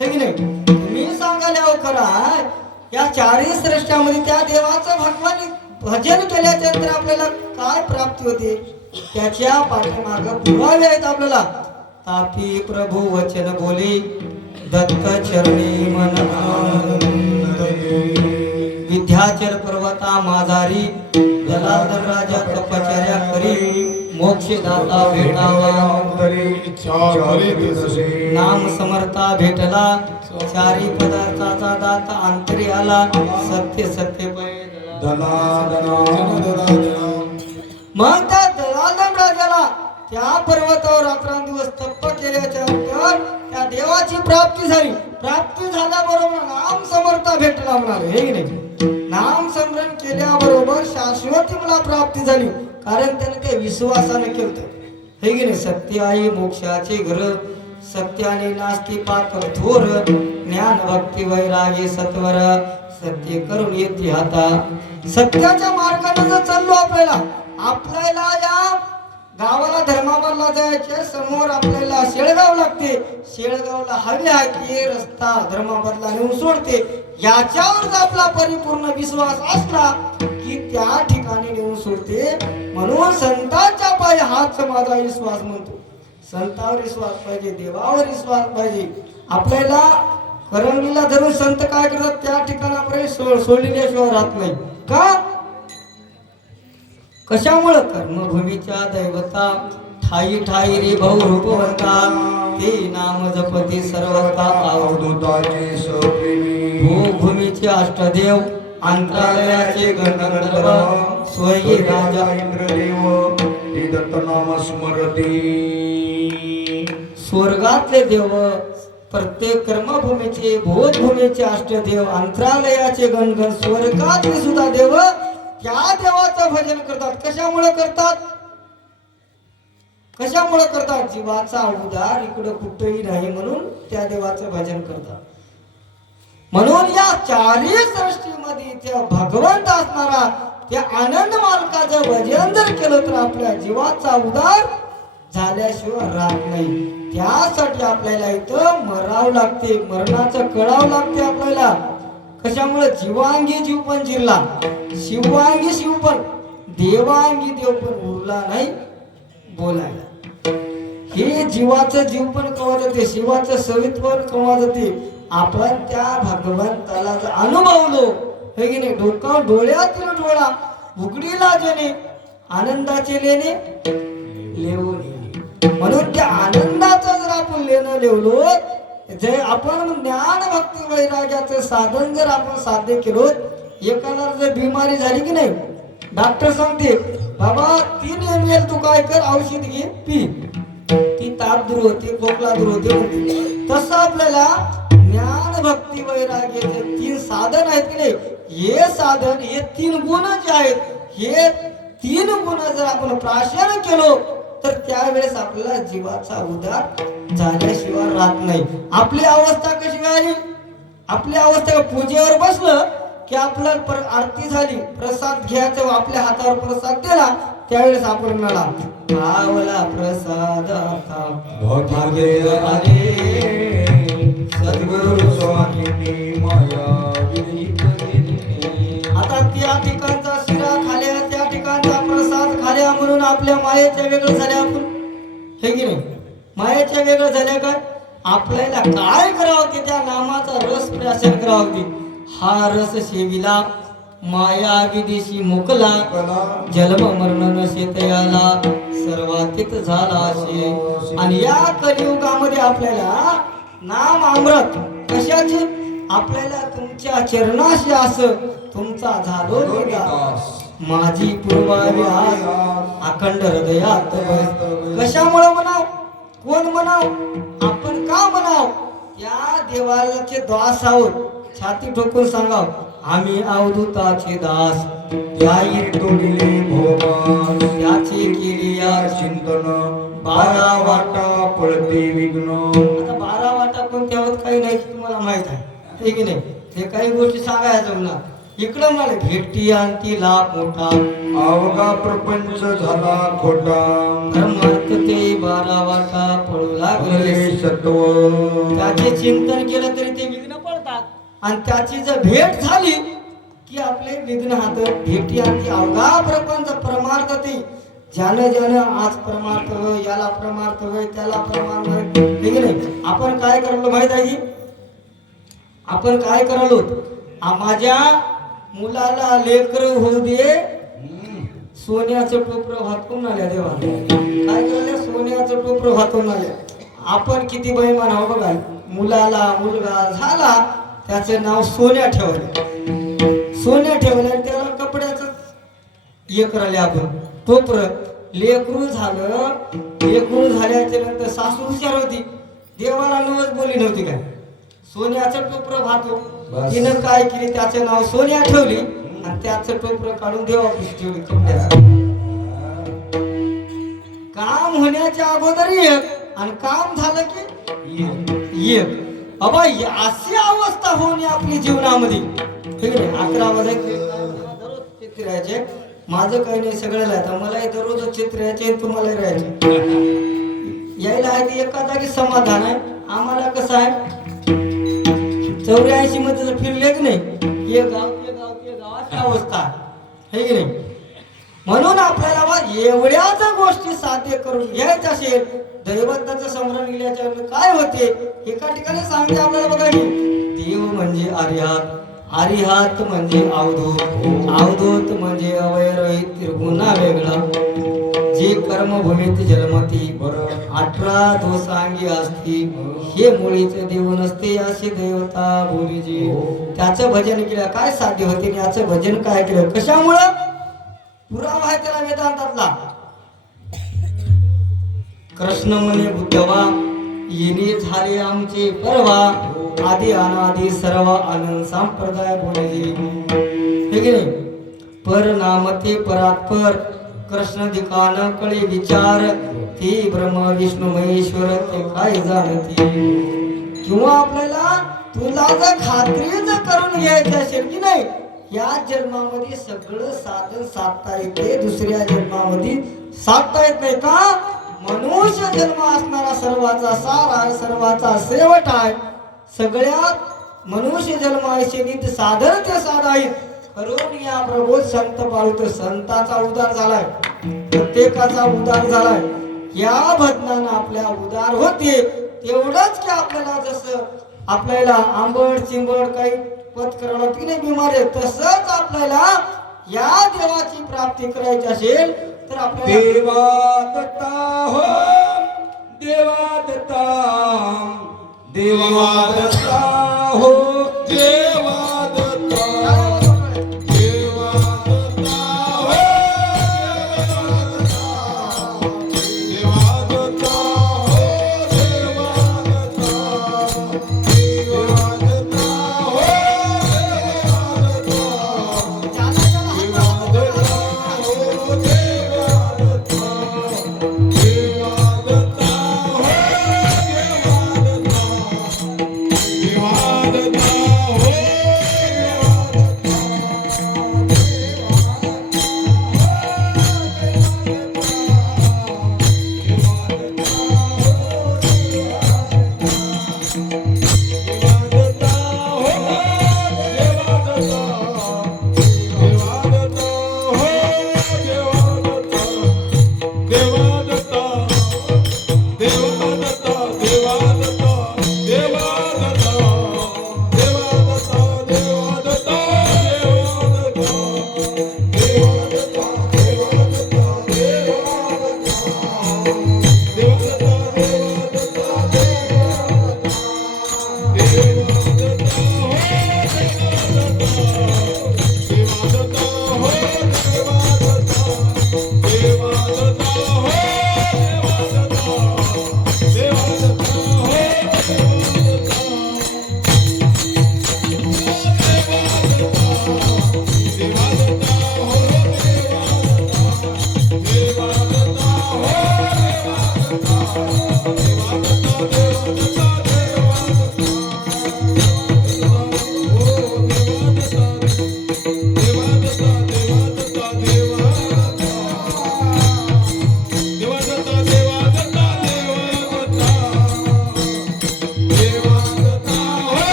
हे की नाही तुम्ही सांगायला हो खरं आहे, या चारी सृष्ट्यामध्ये त्या देवाचं भगवान भजन केल्याच्या नंतर आपल्याला काय प्राप्ती होते त्याच्या पाठीमाग पुरावे आहेत आपल्याला. तापी प्रभू वचन बोले दत्त चरणी मन आनंद विद्याचर पर्वता माझारी जलाधर राजा तपचर्या करी मोक्षदाता भेटावा नाम समर्था भेटला चारी पदार्थाचा दाता अंतरी आला सत्य सत्य मग त्या दलाधन राजाला त्या पर्वतावर रात्रंदिवस तप केल्याच्या नंतर त्या देवाची प्राप्ती झाली. प्राप्ती झाल्याबरोबर नाम समर्था भेटला म्हणाल हे की नाही. नाम स्मरण केल्याबरोबर शाश्वती मला प्राप्ती झाली कारण त्याने ते विश्वासाने केलं हे की नाही. सत्य आहे मोक्षाचे घर सत्याने नास्ती पात्र थोर ज्ञान भक्ती वैरागी सत्वर सत्य करून येते हाता. सत्याच्या मार्गाने जर चाललो आपल्याला या गावाला धर्माबादला जायचे समोर आपल्याला शेळगाव लागते शेळगावला हवे आहे की रस्ता धर्माबादला नेऊन सोडते याच्यावर जर आपला परिपूर्ण विश्वास असला की त्या ठिकाणी नेऊन सोडते. म्हणून संतांच्या पायी हाच माझा विश्वास म्हणतो. संतावर विश्वास पाहिजे देवावर विश्वास पाहिजे. आपल्याला करंगलीला धरून संत काय करतात त्या ठिकाणी आपल्याला सोडलेल्याशिवाय राहत नाही का कशामुळे कर्मभूमीच्या दैवता ठाई ठाई रे भाऊ रूपवंता ते नाम जपती सर्वता अवधूताचे सप्रेमी भूमीचे अष्टदेव अंतरालयाचे गणगणदेव स्वयं राजा इंद्रदेव ते दत्त नाम स्मरती स्वर्गातले देव प्रत्येक कर्मभूमीचे भूतभूमीचे अष्टदेव अंतरालयाचे गणगण स्वर्गातले सुद्धा देव त्या देवाचं भजन करतात. कशामुळे करतात जीवाचा उद्धार इकडे कुठेही नाही म्हणून त्या देवाचं भजन करतात. म्हणून या चारी सृष्टीमध्ये त्या भगवंत असणारा त्या आनंद मालकाचं भजन जर केलं तर आपल्या जीवाचा उद्धार झाल्याशिवाय राहत नाही. त्यासाठी आपल्याला इथं मरावं लागते मरणाचं कळावं लागते आपल्याला. कशामुळे जीवांगी जीव पण जिरला शिवांगी शिव पण देवांगी देव पण उरला नाही बोलायला. हे जीवाचं जीव पण कवा जाते शिवाचं सवित्व कवा जाते. आपण त्या भगवंताला जर अनुभवलो हे की नाही डोळ्यातील डोळा उघडीला जेणे आनंदाचे लेणे लेवणे. म्हणून त्या आनंदाचं जर आपण लेणं लेवलो जे आपण ज्ञान भक्ती वैराग्याचं साधन जर आपण साध्य केलो एकाला जर बिमारी झाली की नाही डॉक्टर सांगते बाबा 3 ml तू काय कर औषध घे पी ती ताप दूर होते खोकला दूर होते म्हणते. तसं आपल्याला ज्ञान भक्ती वैराग्याचे 3 साधन आहेत की नाही हे साधन हे 3 गुण जे आहेत हे 3 गुण जर आपण प्राशन केलो तर त्यावेळेस आपल्याला जीवाचा उद्धार झाल्याशिवाय राहत नाही. आपली अवस्था कशी झाली आपली अवस्था पूजेवर बसलं की आपल्याला आरती झाली प्रसाद घ्यायचा आपल्या हातावर प्रसाद दिला त्यावेळेस आपण म्हणाला आवला प्रसाद भाग्य आले सद्गुरु स्वामींनी माया विरहित केली. आता त्या ठिकाणचा शिरा खाल्या त्या ठिकाणचा प्रसाद खाल्या म्हणून आपल्या मायेच्या वेगळं झाल्या आपण हे की नाही मायेच्या वेगळं झाल्या काय आपल्याला काय करावं की त्या नामाचा रस प्राशन करावं की हा रस सेविला माया विदेशी मुकला जन्म मरण नशेतयाला सर्वातीत झाला असे. आणि या कलियुगामध्ये आपल्याला नाम अमृत कशाची आपल्याला तुमच्या चरणाशी असं तुमचा झालो माझी पूर्वावी आज अखंड हृदयात कशामुळे म्हणाव कोण म्हणाव आपण का म्हणाव त्या देवाचे दास आहोत. छाती ठोकून सांगाव आम्ही अवधूताचे दास याई तोडिले भोमान त्याचे केली या चिंतन 12 वाटा पळते विघ्न. आता 12 वाटा कोणत्या होत काही नाही तुम्हाला माहित आहे हे की नाही हे काही गोष्टी सांगायचं म्हणा इकडं मला भेटी आणती लाभ मोठा अवघा प्रपंच झाला खोटा परमार्थ ते 12 वाटा पळू लागले लागले सत्व त्याचे चिंतन केलं तरी ते विघ्न पडतात आणि त्याची जर भेट झाली की आपले विघ्न हात भेटी आणती अवघा प्रपंच परमार्थ ते ज्यानं ज्यानं आज परमार्थ होय याला परमार्थ होय त्याला परमार्थ होय हे की नाही आपण काय करलो माहित आहे की आपण काय करलो माझ्या मुलाला लेकर होऊ दे सोन्याचं टोपरं वाहतून आल्या देवा काय करले सोन्याचं टोपरं वाहतून आल्या आपण किती बैमान आहो बघा मुलाला मुलगा झाला त्याचे नाव सोन्या ठेवले सोन्या ठेवले आणि त्याला कपड्याचं हे करायला आपण टोपरं लेकरू झाल्याच्या नंतर सासू हुशार होती देवाला नवस बोली नव्हती काय सोन्याचं टोपरं वाहतो बस. तिनं काय केली त्याचं नाव सोन्या ठेवली आणि त्याचं टोपरं काढून देवापाशी ठेवली कपड्याचं काम होण्याच्या अगोदर एक आणि काम झालं की एक अबा अशी अवस्था होणे आपली जीवनामध्ये ठीक आहे 11 वाजता दररोज चित्र यायचे माझं काही नाही सगळ्याला आता मलाही दररोज चित्र यायचे तुम्हाला राहायचे यायला आहे ते एका जागी समाधान आहे आम्हाला कसं आहे 84 मध्ये जर फिरले की नाही हे गाव ते गाव ते गावाची अवस्था आहे की नाही म्हणून आपल्याला बा एवढ्याच गोष्टी साध्य करून घ्यायच्या असेल दैवताचं स्मरण केल्याच्या काय होते एका ठिकाणी सांगते आपल्याला बघा की देव म्हणजे आर्यात म्हणजे अवधूत म्हणजे अवयरहित त्रिगुणा वेगळा जे कर्मभूमीत जन्मती 18 दोषांगी असती हे मुळीचे देव नसते असे देवता बोलीजी त्याचं भजन केलं काय साध्य होते याचं भजन काय केलं कशामुळं पुरावा आहे त्याला वेदांतातला कृष्ण म्हणे बुद्धवा येणे झाले आमचे परवा आदि अनादि सर्व आनंद संप्रदाय बोलले हे की नाही पर नामते परात्पर कृष्ण दिकान कळे विचार ते ब्रह्म विष्णू महेश्वर ते काय जाणते किंवा आपल्याला तुला जर खात्रीच करून घ्यायचं असेल की नाही या जन्मामध्ये सगळं साधन साधता येते दुसऱ्या जन्मामध्ये साधता येत नाही का मनुष्य जन्म असणारा सर्वाचा सार आहे सर्वाचा शेवट आहे सगळ्यात मनुष्य जन्म आहे साधन ते साध आहे करून या प्रभू संत पाळत संताचा उद्धार झालाय प्रत्येकाचा उद्धार झालाय या भजनानं आपल्या उद्धार होते तेवढंच की आपल्याला जसं आपल्याला आंबट चिंबट काही पत करायला ती नाही बिमार आहे तसंच आपल्याला या देवाची प्राप्ती करायची असेल तर आपल्याला देवा दत्ता हो देवा दत्ता देवा दत्ता हो देवा दत्ता देवा दत्ता हो देवा दत्ता हो देवा दत्ता देवा दत्ता हो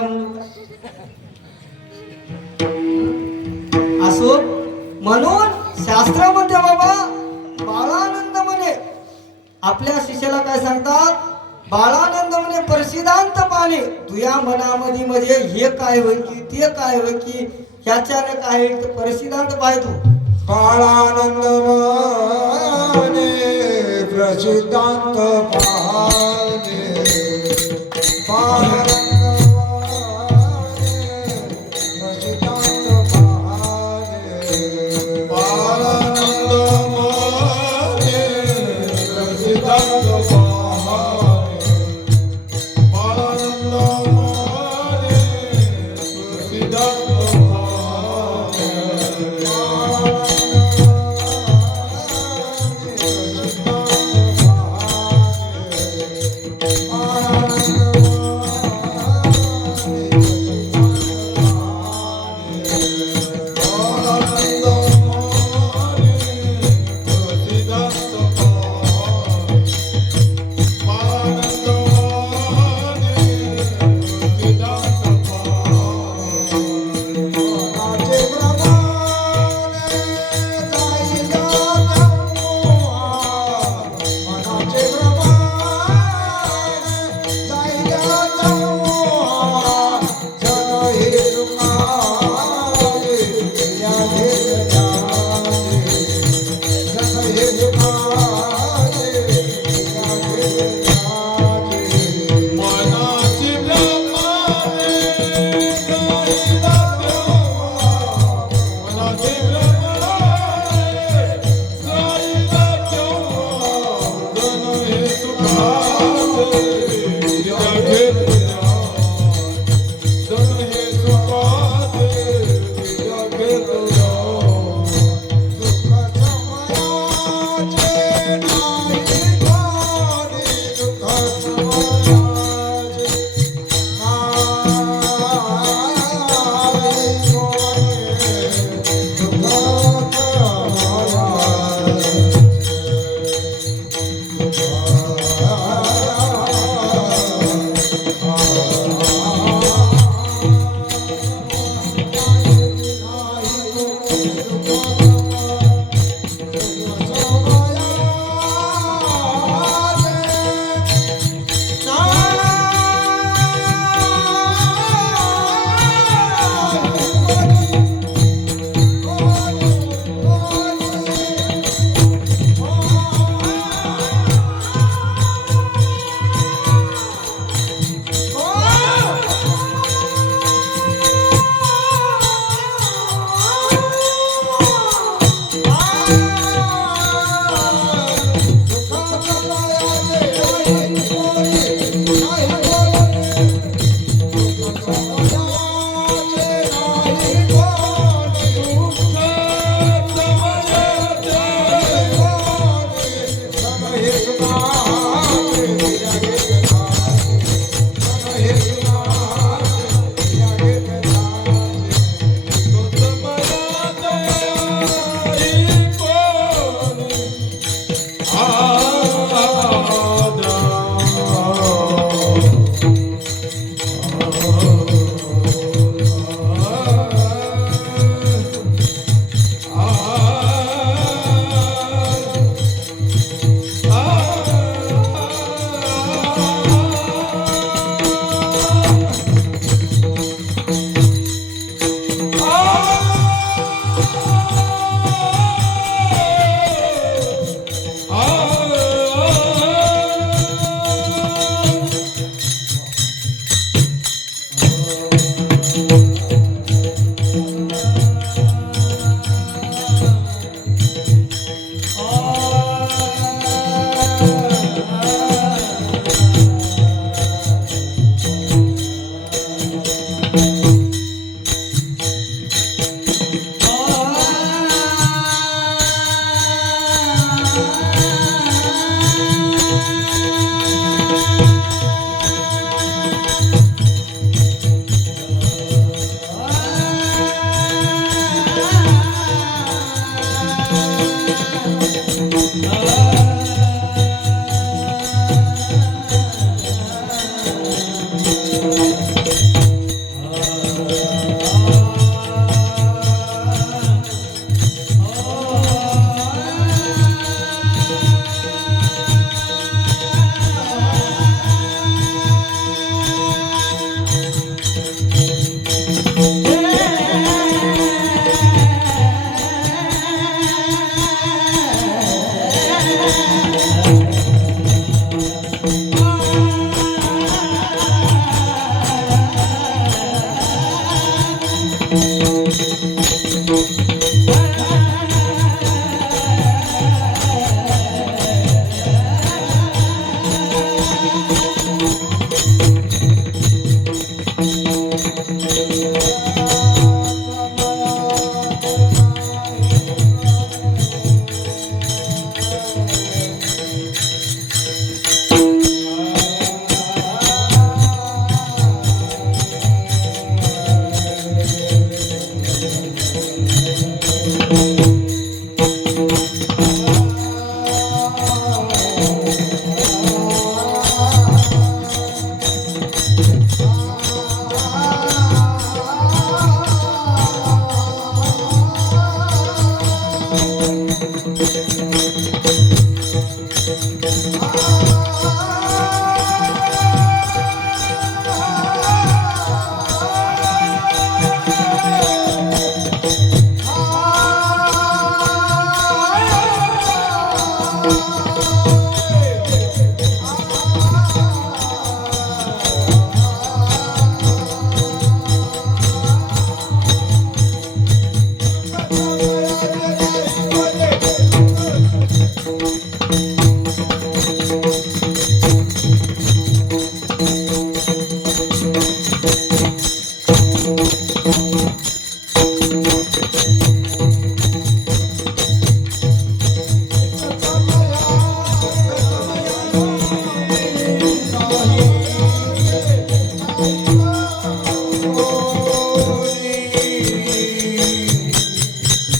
आला म्हणून असो. म्हणून शास्त्रामध्ये बाबा बाळानंद म्हणे आपल्या शिष्याला काय सांगतात, बाळानंद म्हणे प्रसिद्धांत पाणी तुया मनामध्ये म्हणजे हे काय होय की ते काय होय की ह्याच्याने काय प्रसिद्धांत पाहतो. बाळानंद माने प्रसिद्धांत पाहणे बाळानंद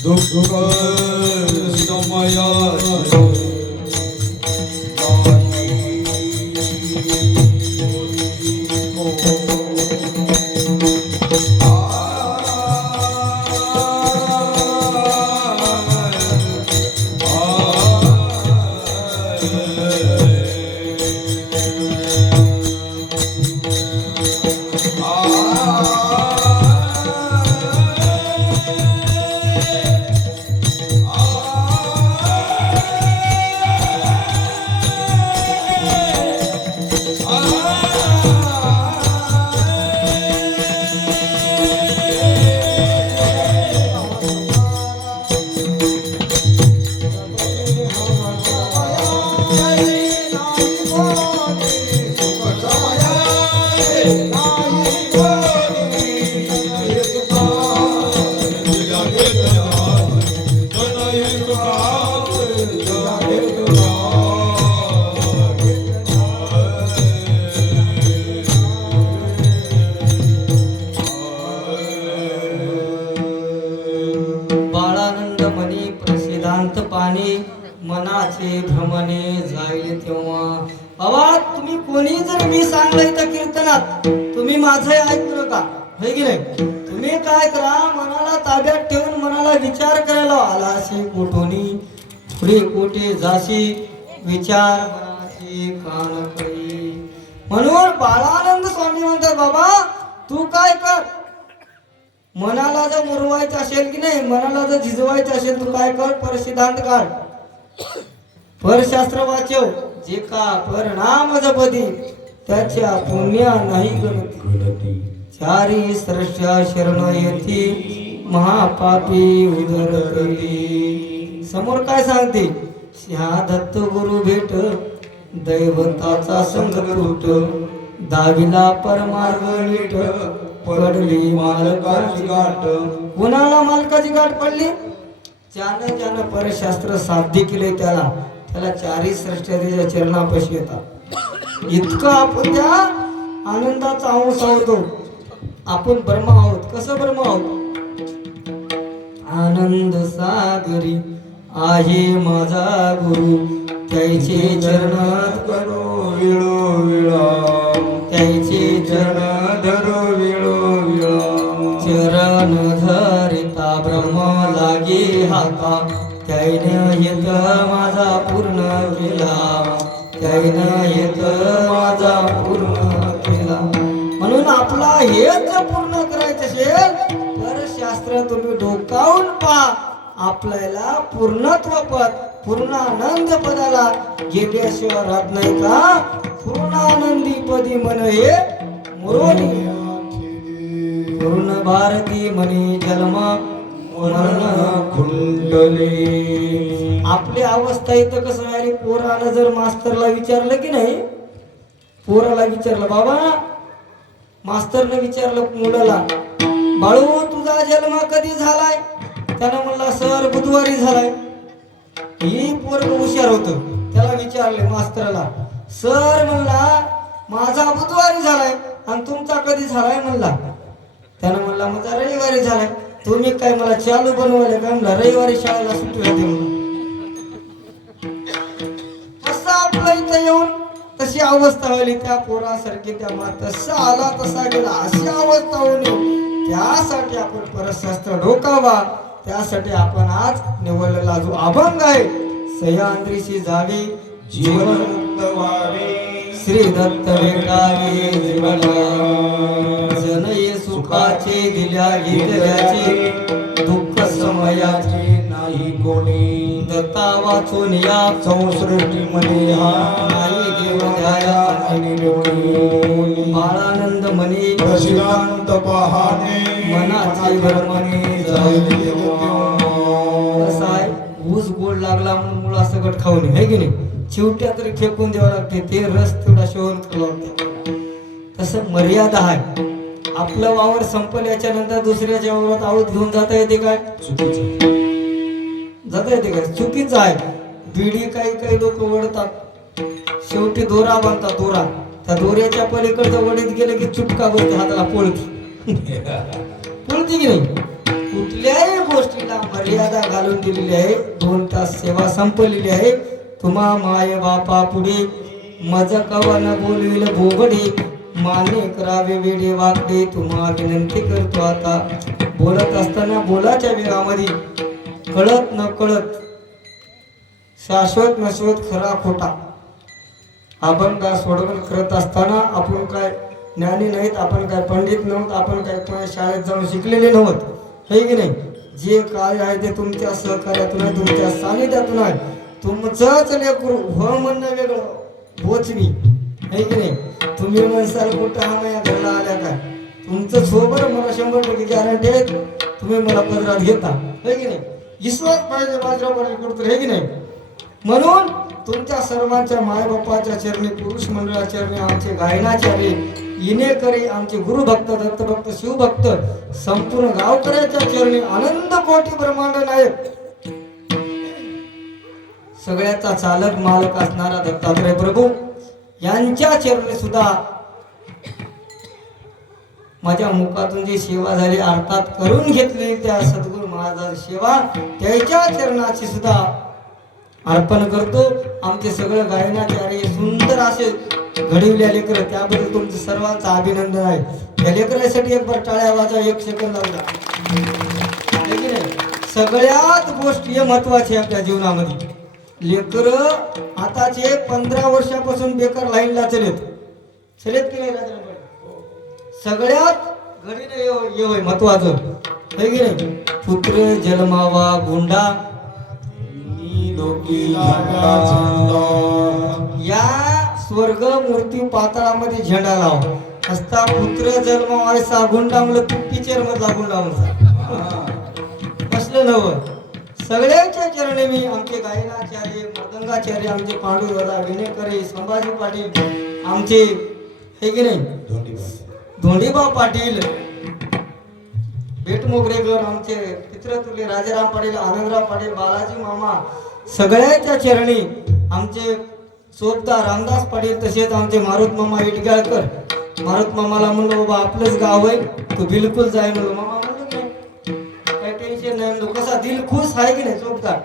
दुःख समयात बाळानंद म्हणे प्रसिद्धांत पाणी मनाचे भ्रमणे जाईल तेव्हा. बाबा तुम्ही कोणी जर मी सांगलं इथं कीर्तनात तुम्ही माझं ऐकलं का होय की नाही. तुम्ही काय करा मनाला ताब्यात ठेवून मनाला विचार करायला आलाशी कोठोनी पुढे कोठे जाशी विचार मनाची कान करी. म्हणून बाळानंद स्वामी म्हणतात बाबा तू काय कर मनाला जर मुरवायचं असेल की नाही मनाला जर झिजवायचं असेल तू काय कर परसिद्धांत काढ परशास्त्र वाचव जे का परिणाम जपदी त्याच्या पुण्या नाही गणती चारी स्रष्टा शरण येती महापापी उदरती. समोर काय सांगते ह्या दत्त गुरु भेट दैवताचा संग कृत दाविला परमार्ग नीट पडली मालकाची गाठ. कुणाला मालकाची गाठ पडली ज्यानं परशास्त्र साध्य केले त्याला त्याला चारी सृष्टीच्या चरणापाशी येतात. इतकं आपण त्या आनंदाचा अंश आहोत. आपण ब्रह्म आहोत. कसं ब्रह्म आहोत आनंद सागरी आहे माझा गुरु त्याचे चरणात करो विळो त्याचे चरण धरो विळो चरण धरिता ब्रह्म लागे हाता त्याने येत माझा पूर्ण केला त्याने येत माझा पूर्ण केला. म्हणून आपला हेच पूर्ण करायचं असेल तर शास्त्र तुम्ही डोकावून पहा आपल्याला पूर्णत्व पद पूर्णानंद पदाला गेल्याशिवाय राहत नाही का. पूर्णानंदी पदी मन हे मुरोनी पूर्ण भारती म्हणे जन्म मरण कुंडले. आपली अवस्था इथं कसं आहे पोरानं जर मास्तरला विचारलं की नाही पोराला विचारलं बाबा मास्तरने विचारलं मुलाला बाळू तुझा जन्म कधी झालाय त्यानं म्हणला सर बुधवारी झालाय. ही पोरग हुशार होत त्याला विचारले मास्तरला सर म्हणला माझा बुधवारी झालाय आणि तुमचा कधी झालाय म्हणला. त्यानं म्हणला माझा रविवारी झालाय. तुम्ही काय मला चालू बनवायला काय म्हणला रविवारी शाळेला सुट्टी होते म्हणून. असं आपलं इथं येऊन तशी अवस्था होईल त्या पोरासारखी त्या तसा आला तसा गेला अशी अवस्था होईल. त्यासाठी आपण परशास्त्र डोकावा त्यासाठी आपण आज निवडलेला जो अभंग आहे सह्याद्रीशी जावी जीवनमुक्त व्हावे श्री दत्त भेटावे जीवना जनये सुखाचे दिल्या घेतल्याचे दुःख समयाचे नाही कोणी दत्ता वाचून या संसृष्टी मध्ये हा नाही देव द्याया आणि निवडून बाळानंद म्हणे प्रसिद्धांत पहाणे मनाचे भ्रमणे जाईल कसं आहे ऊस गोड लागला म्हणून मुळा सगळं खाऊन आहे की नाही चिवट्या तरी फेकून द्यावं लागते ते रस तेवढा शेवण करावं लागते. तसं मर्यादा आहे आपलं वावर संपल्याच्या नंतर दुसऱ्याच्या वावरात आऊत घेऊन जाता येते काय? चुकीचं. जाता येते काय? चुकीचं आहे. बिडी काही काही लोक ओढतात, शेवटी दोरा बांधतात. दोरा त्या दोऱ्याच्या पलीकडचं वडीत गेलं की चुटका बसते हाताला, पळती पळती की नाही? कुठल्याही गोष्टीला मर्यादा घालून दिलेली आहे. 2 तास सेवा संपलेली आहे. तुम्हा माय बापा पुढे मज कवा न बोलविल बोबडे, मान्य करावे वेडे वाकडे. तुम्हा विनंती करतो आता, बोलत असताना बोलाच्या वेगामध्ये कळत न कळत, शाश्वत नश्वत खरा खोटा आपण काय सोडवण करत असताना आपण काय ज्ञानी नाहीत, आपण काय पंडित नव्हत, आपण काय कोणा शाळेत जाऊन शिकलेले नव्हत, हे की नाही? जे काय आहे ते तुमच्या सहकार्यातून आहे, तुमच्या सानिध्यातून आहे. तुमचंच लेकरू हो म्हणणं वेगळं, बोचणी, हे की नाही? तुम्ही म्हणसाल कुठं हा माझ्या घरला आल्या काय, तुमचं सोबत मला 100% गॅरंटी आहे, तुम्ही मला पदरात घेता, हे की नाही? विश्वास पाहिजे बाजरा पाहिजे कुठं, हे की नाही? म्हणून तुमच्या सर्वांच्या मायबापाच्या चरणी, पुरुष मंडळाच्या चरणी, आमचे गायनाचार्य इनेकरी, आमचे गुरुभक्त, दत्तभक्त, शिवभक्त, संपूर्ण गावकऱ्याच्या चरणी, आनंद कोटी ब्रह्मांड नायक, सगळ्याचा चालक मालक असणारा दत्तात्रय प्रभू यांच्या चरणी सुद्धा माझ्या मुखातून जी सेवा झाली, अर्थात करून घेतली त्या सद्गुरू महाराजांची सेवा, त्याच्या चरणाची सुद्धा अर्पण करतो. आमचे सगळं गायनाचार्य सुंदर असे घडविल्या लेकर, त्याबद्दल तुमचं सर्वांचं अभिनंदन आहे. त्या लेकरासाठी एक बार टाळ्या वाजा, 1 सेकंद लावला. सगळ्यात गोष्टी महत्वाची आपल्या जीवनामध्ये. लेकर आताचे 15 वर्षापासून बेकार लाईनला चलेत की नाही राजराम? सगळ्यात घडीने ये होय महत्वाचं, है की नाही? पुत्र जन्मावा गुंडा, या स्वर्ग मूर्ती पाताळामध्ये झेंडा लाव असता. पुत्र जन्मावायचा गुंडा म्हणलं तू पिक्चर मधला गुंडा म्हणता, असलं नव. सगळ्यांच्या चरणी मी, आमचे गायनाचार्य, मृदंगाचार्य, आमचे पांडुदादा विनेकरे, संभाजी पाटील, आमचे हे की नाही धोंडीबा पाटील, बेटमोगरेकर, आमचे पितृतुल्य राजाराम पाटील, आनंदराव पाटील, बालाजी मामा, सगळ्यांच्या चरणी, आमचे चोपदार रामदास पाटील, तसेच आमचे मारुत मामा इटगाळकर. मारुत मामाला म्हणलं बाबा आपलंच गाव आहे, तू बिलकुल जाय म्हणलो. मामा म्हणलो की नाही, काही टेन्शन नाही म्हणलो. कसा दिल खुश आहे की नाही चोपदार?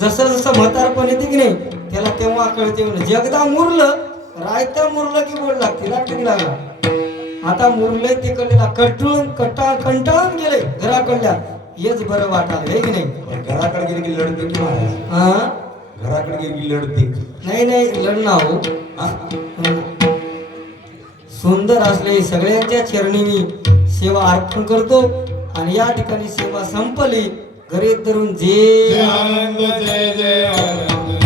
जसं जसं म्हातारपण येते की नाही त्याला तेव्हा कळते म्हणलं. जगदा मुरलं, रायता मुरलं की बोल लागते, लागते लागला. आता मुरलंय ते कडलेला कंटाळून गेले घराकडल्या, हेच बरं वाटायला, हे की नाही? घराकडे गेली की लढते की महाराज? घराकडे गेली की लढते? नाही लढणं हो. सुंदर असले सगळ्यांच्या चरणी मी सेवा अर्पण करतो. आणि या ठिकाणी सेवा संपली. घरी धरून जे आनंद, जय जय आनंद.